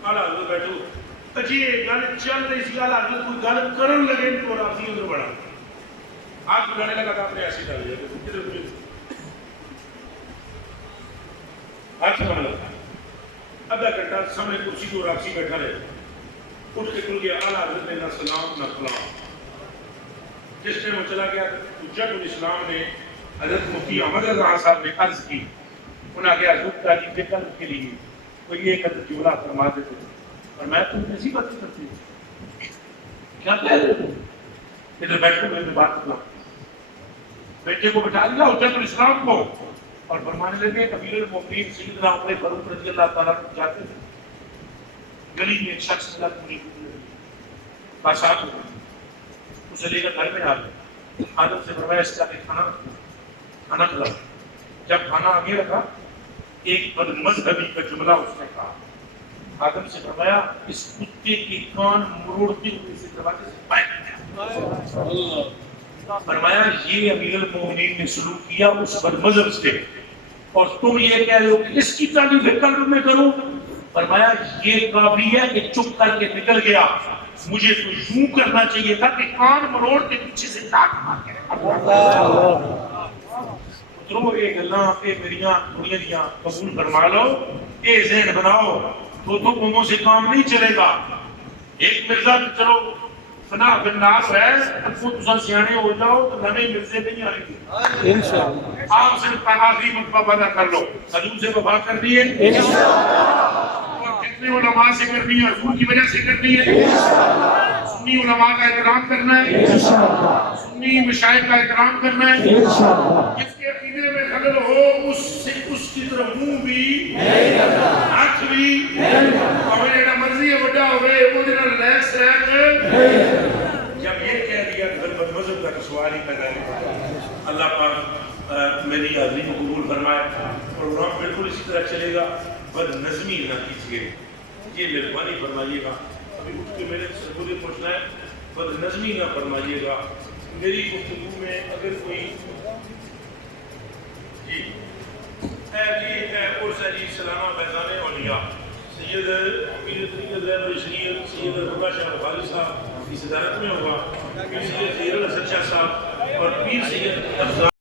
اعلیٰ حضرت بیٹھو جی گل چل رہی سی اعلیٰ حضرت کوئی گل کرن لگے تو رابطی ادھر بڑھا آپ بڑھانے لگا تھا اپنے ایسی ڈال دیا ہاتھ بڑھ لگا آدھا گھنٹہ سامنے کرسی کو رابطی بیٹھا رہے اٹھ کے کل گیا اعلیٰ حضرت نے نہ سلام نہ کلام. جس ٹائم وہ چلا گیا حجت الاسلام نے حضرت مفتی احمد رضا صاحب نے عرض کی انہوں نے حضور تعلیم کے قلب کے لیے کوئی ایک حضرت جملہ فرما دیتے اور میں تم ایسی باتیں کرتی ہوں کیا کہہ رہے ہو ادھر بیٹھو میں بات کرتا ہوں. بیٹے کو بٹھا لیا حجت الاسلام کو اور فرمانے لگے امیر المومنین سیدنا عمر فاروق رضی اللہ تعالیٰ کو جاتے تھے گلی میں ایک شخص ملا بادشاہ اسے لے کر گھر میں آ گئے آدم سے فرمایا اس کا کھانا کھلاؤ. جب کھانا آگے رکھا ایک بد مذہبی کا جملہ اس نے کہا. آدم سے فرمایا اس کتے کے کان مروڑتے ہوئے سے دروازے سے باہر نکلا. فرمایا یہ امیر المومنین نے سلوک کیا اس بد مذہب سے اور تم یہ کہہ رہے ہو کہ اس کی تعریف قلب میں کرو. فرمایا یہ کافی ہے کہ چپ کر کے نکل گیا, مجھے تو یوں کرنا چاہیے تھا کہ کان مروڑ کے پیچھے سے لاکھ مار کے پترو یہ گلاں اے میریاں دنیا دیاں قبول فرما لو, اے ذہن بناؤ تو قوموں سے کام نہیں چلے گا. ایک مرزا چلو فنا بنار ہے اب وہ تسا سیانے ہو جاؤ تو نئے مرزے نہیں آئیں گے انشاءاللہ. آپ صرف آخری مرتبہ پیدا کر لو حضور سے وفا کر دیے جتنے علماء سے کرنی ہے حضور کی وجہ سے کرنی ہے. سنی علماء کا احترام کرنا ہے, سنی مشائخ کا احترام کرنا ہے. جس کے عقیدے میں خلل ہو اس کی طرف منہ بھی ہاتھ بھی اور جڑا مرضی ہے بڑا ہوئے وہ جڑا ریلیکس ہے. جب یہ کہہ دیا کہ بد مذہب کا سوال ہی پیدا نہیں. اللہ پاک میری حاضری کو قبول فرمائے. پروگرام بالکل اسی طرح چلے گا, بد نظمی نہ کیجیے, یہ مہربانی فرمائیے گا. ابھی اٹھ کے میرے سے مجھے پوچھنا ہے بد نظمی نہ فرمائیے گا. میری گفتگو میں اگر کوئی جی عرس علی سلامہ فیضان اولیاء سید پیر طریقت رہبر شریعت سید ربا شاہ بخاری صاحب کی صدارت میں ہوگا, پیر سید زہیر الحسن شاہ صاحب اور پیر سید افضال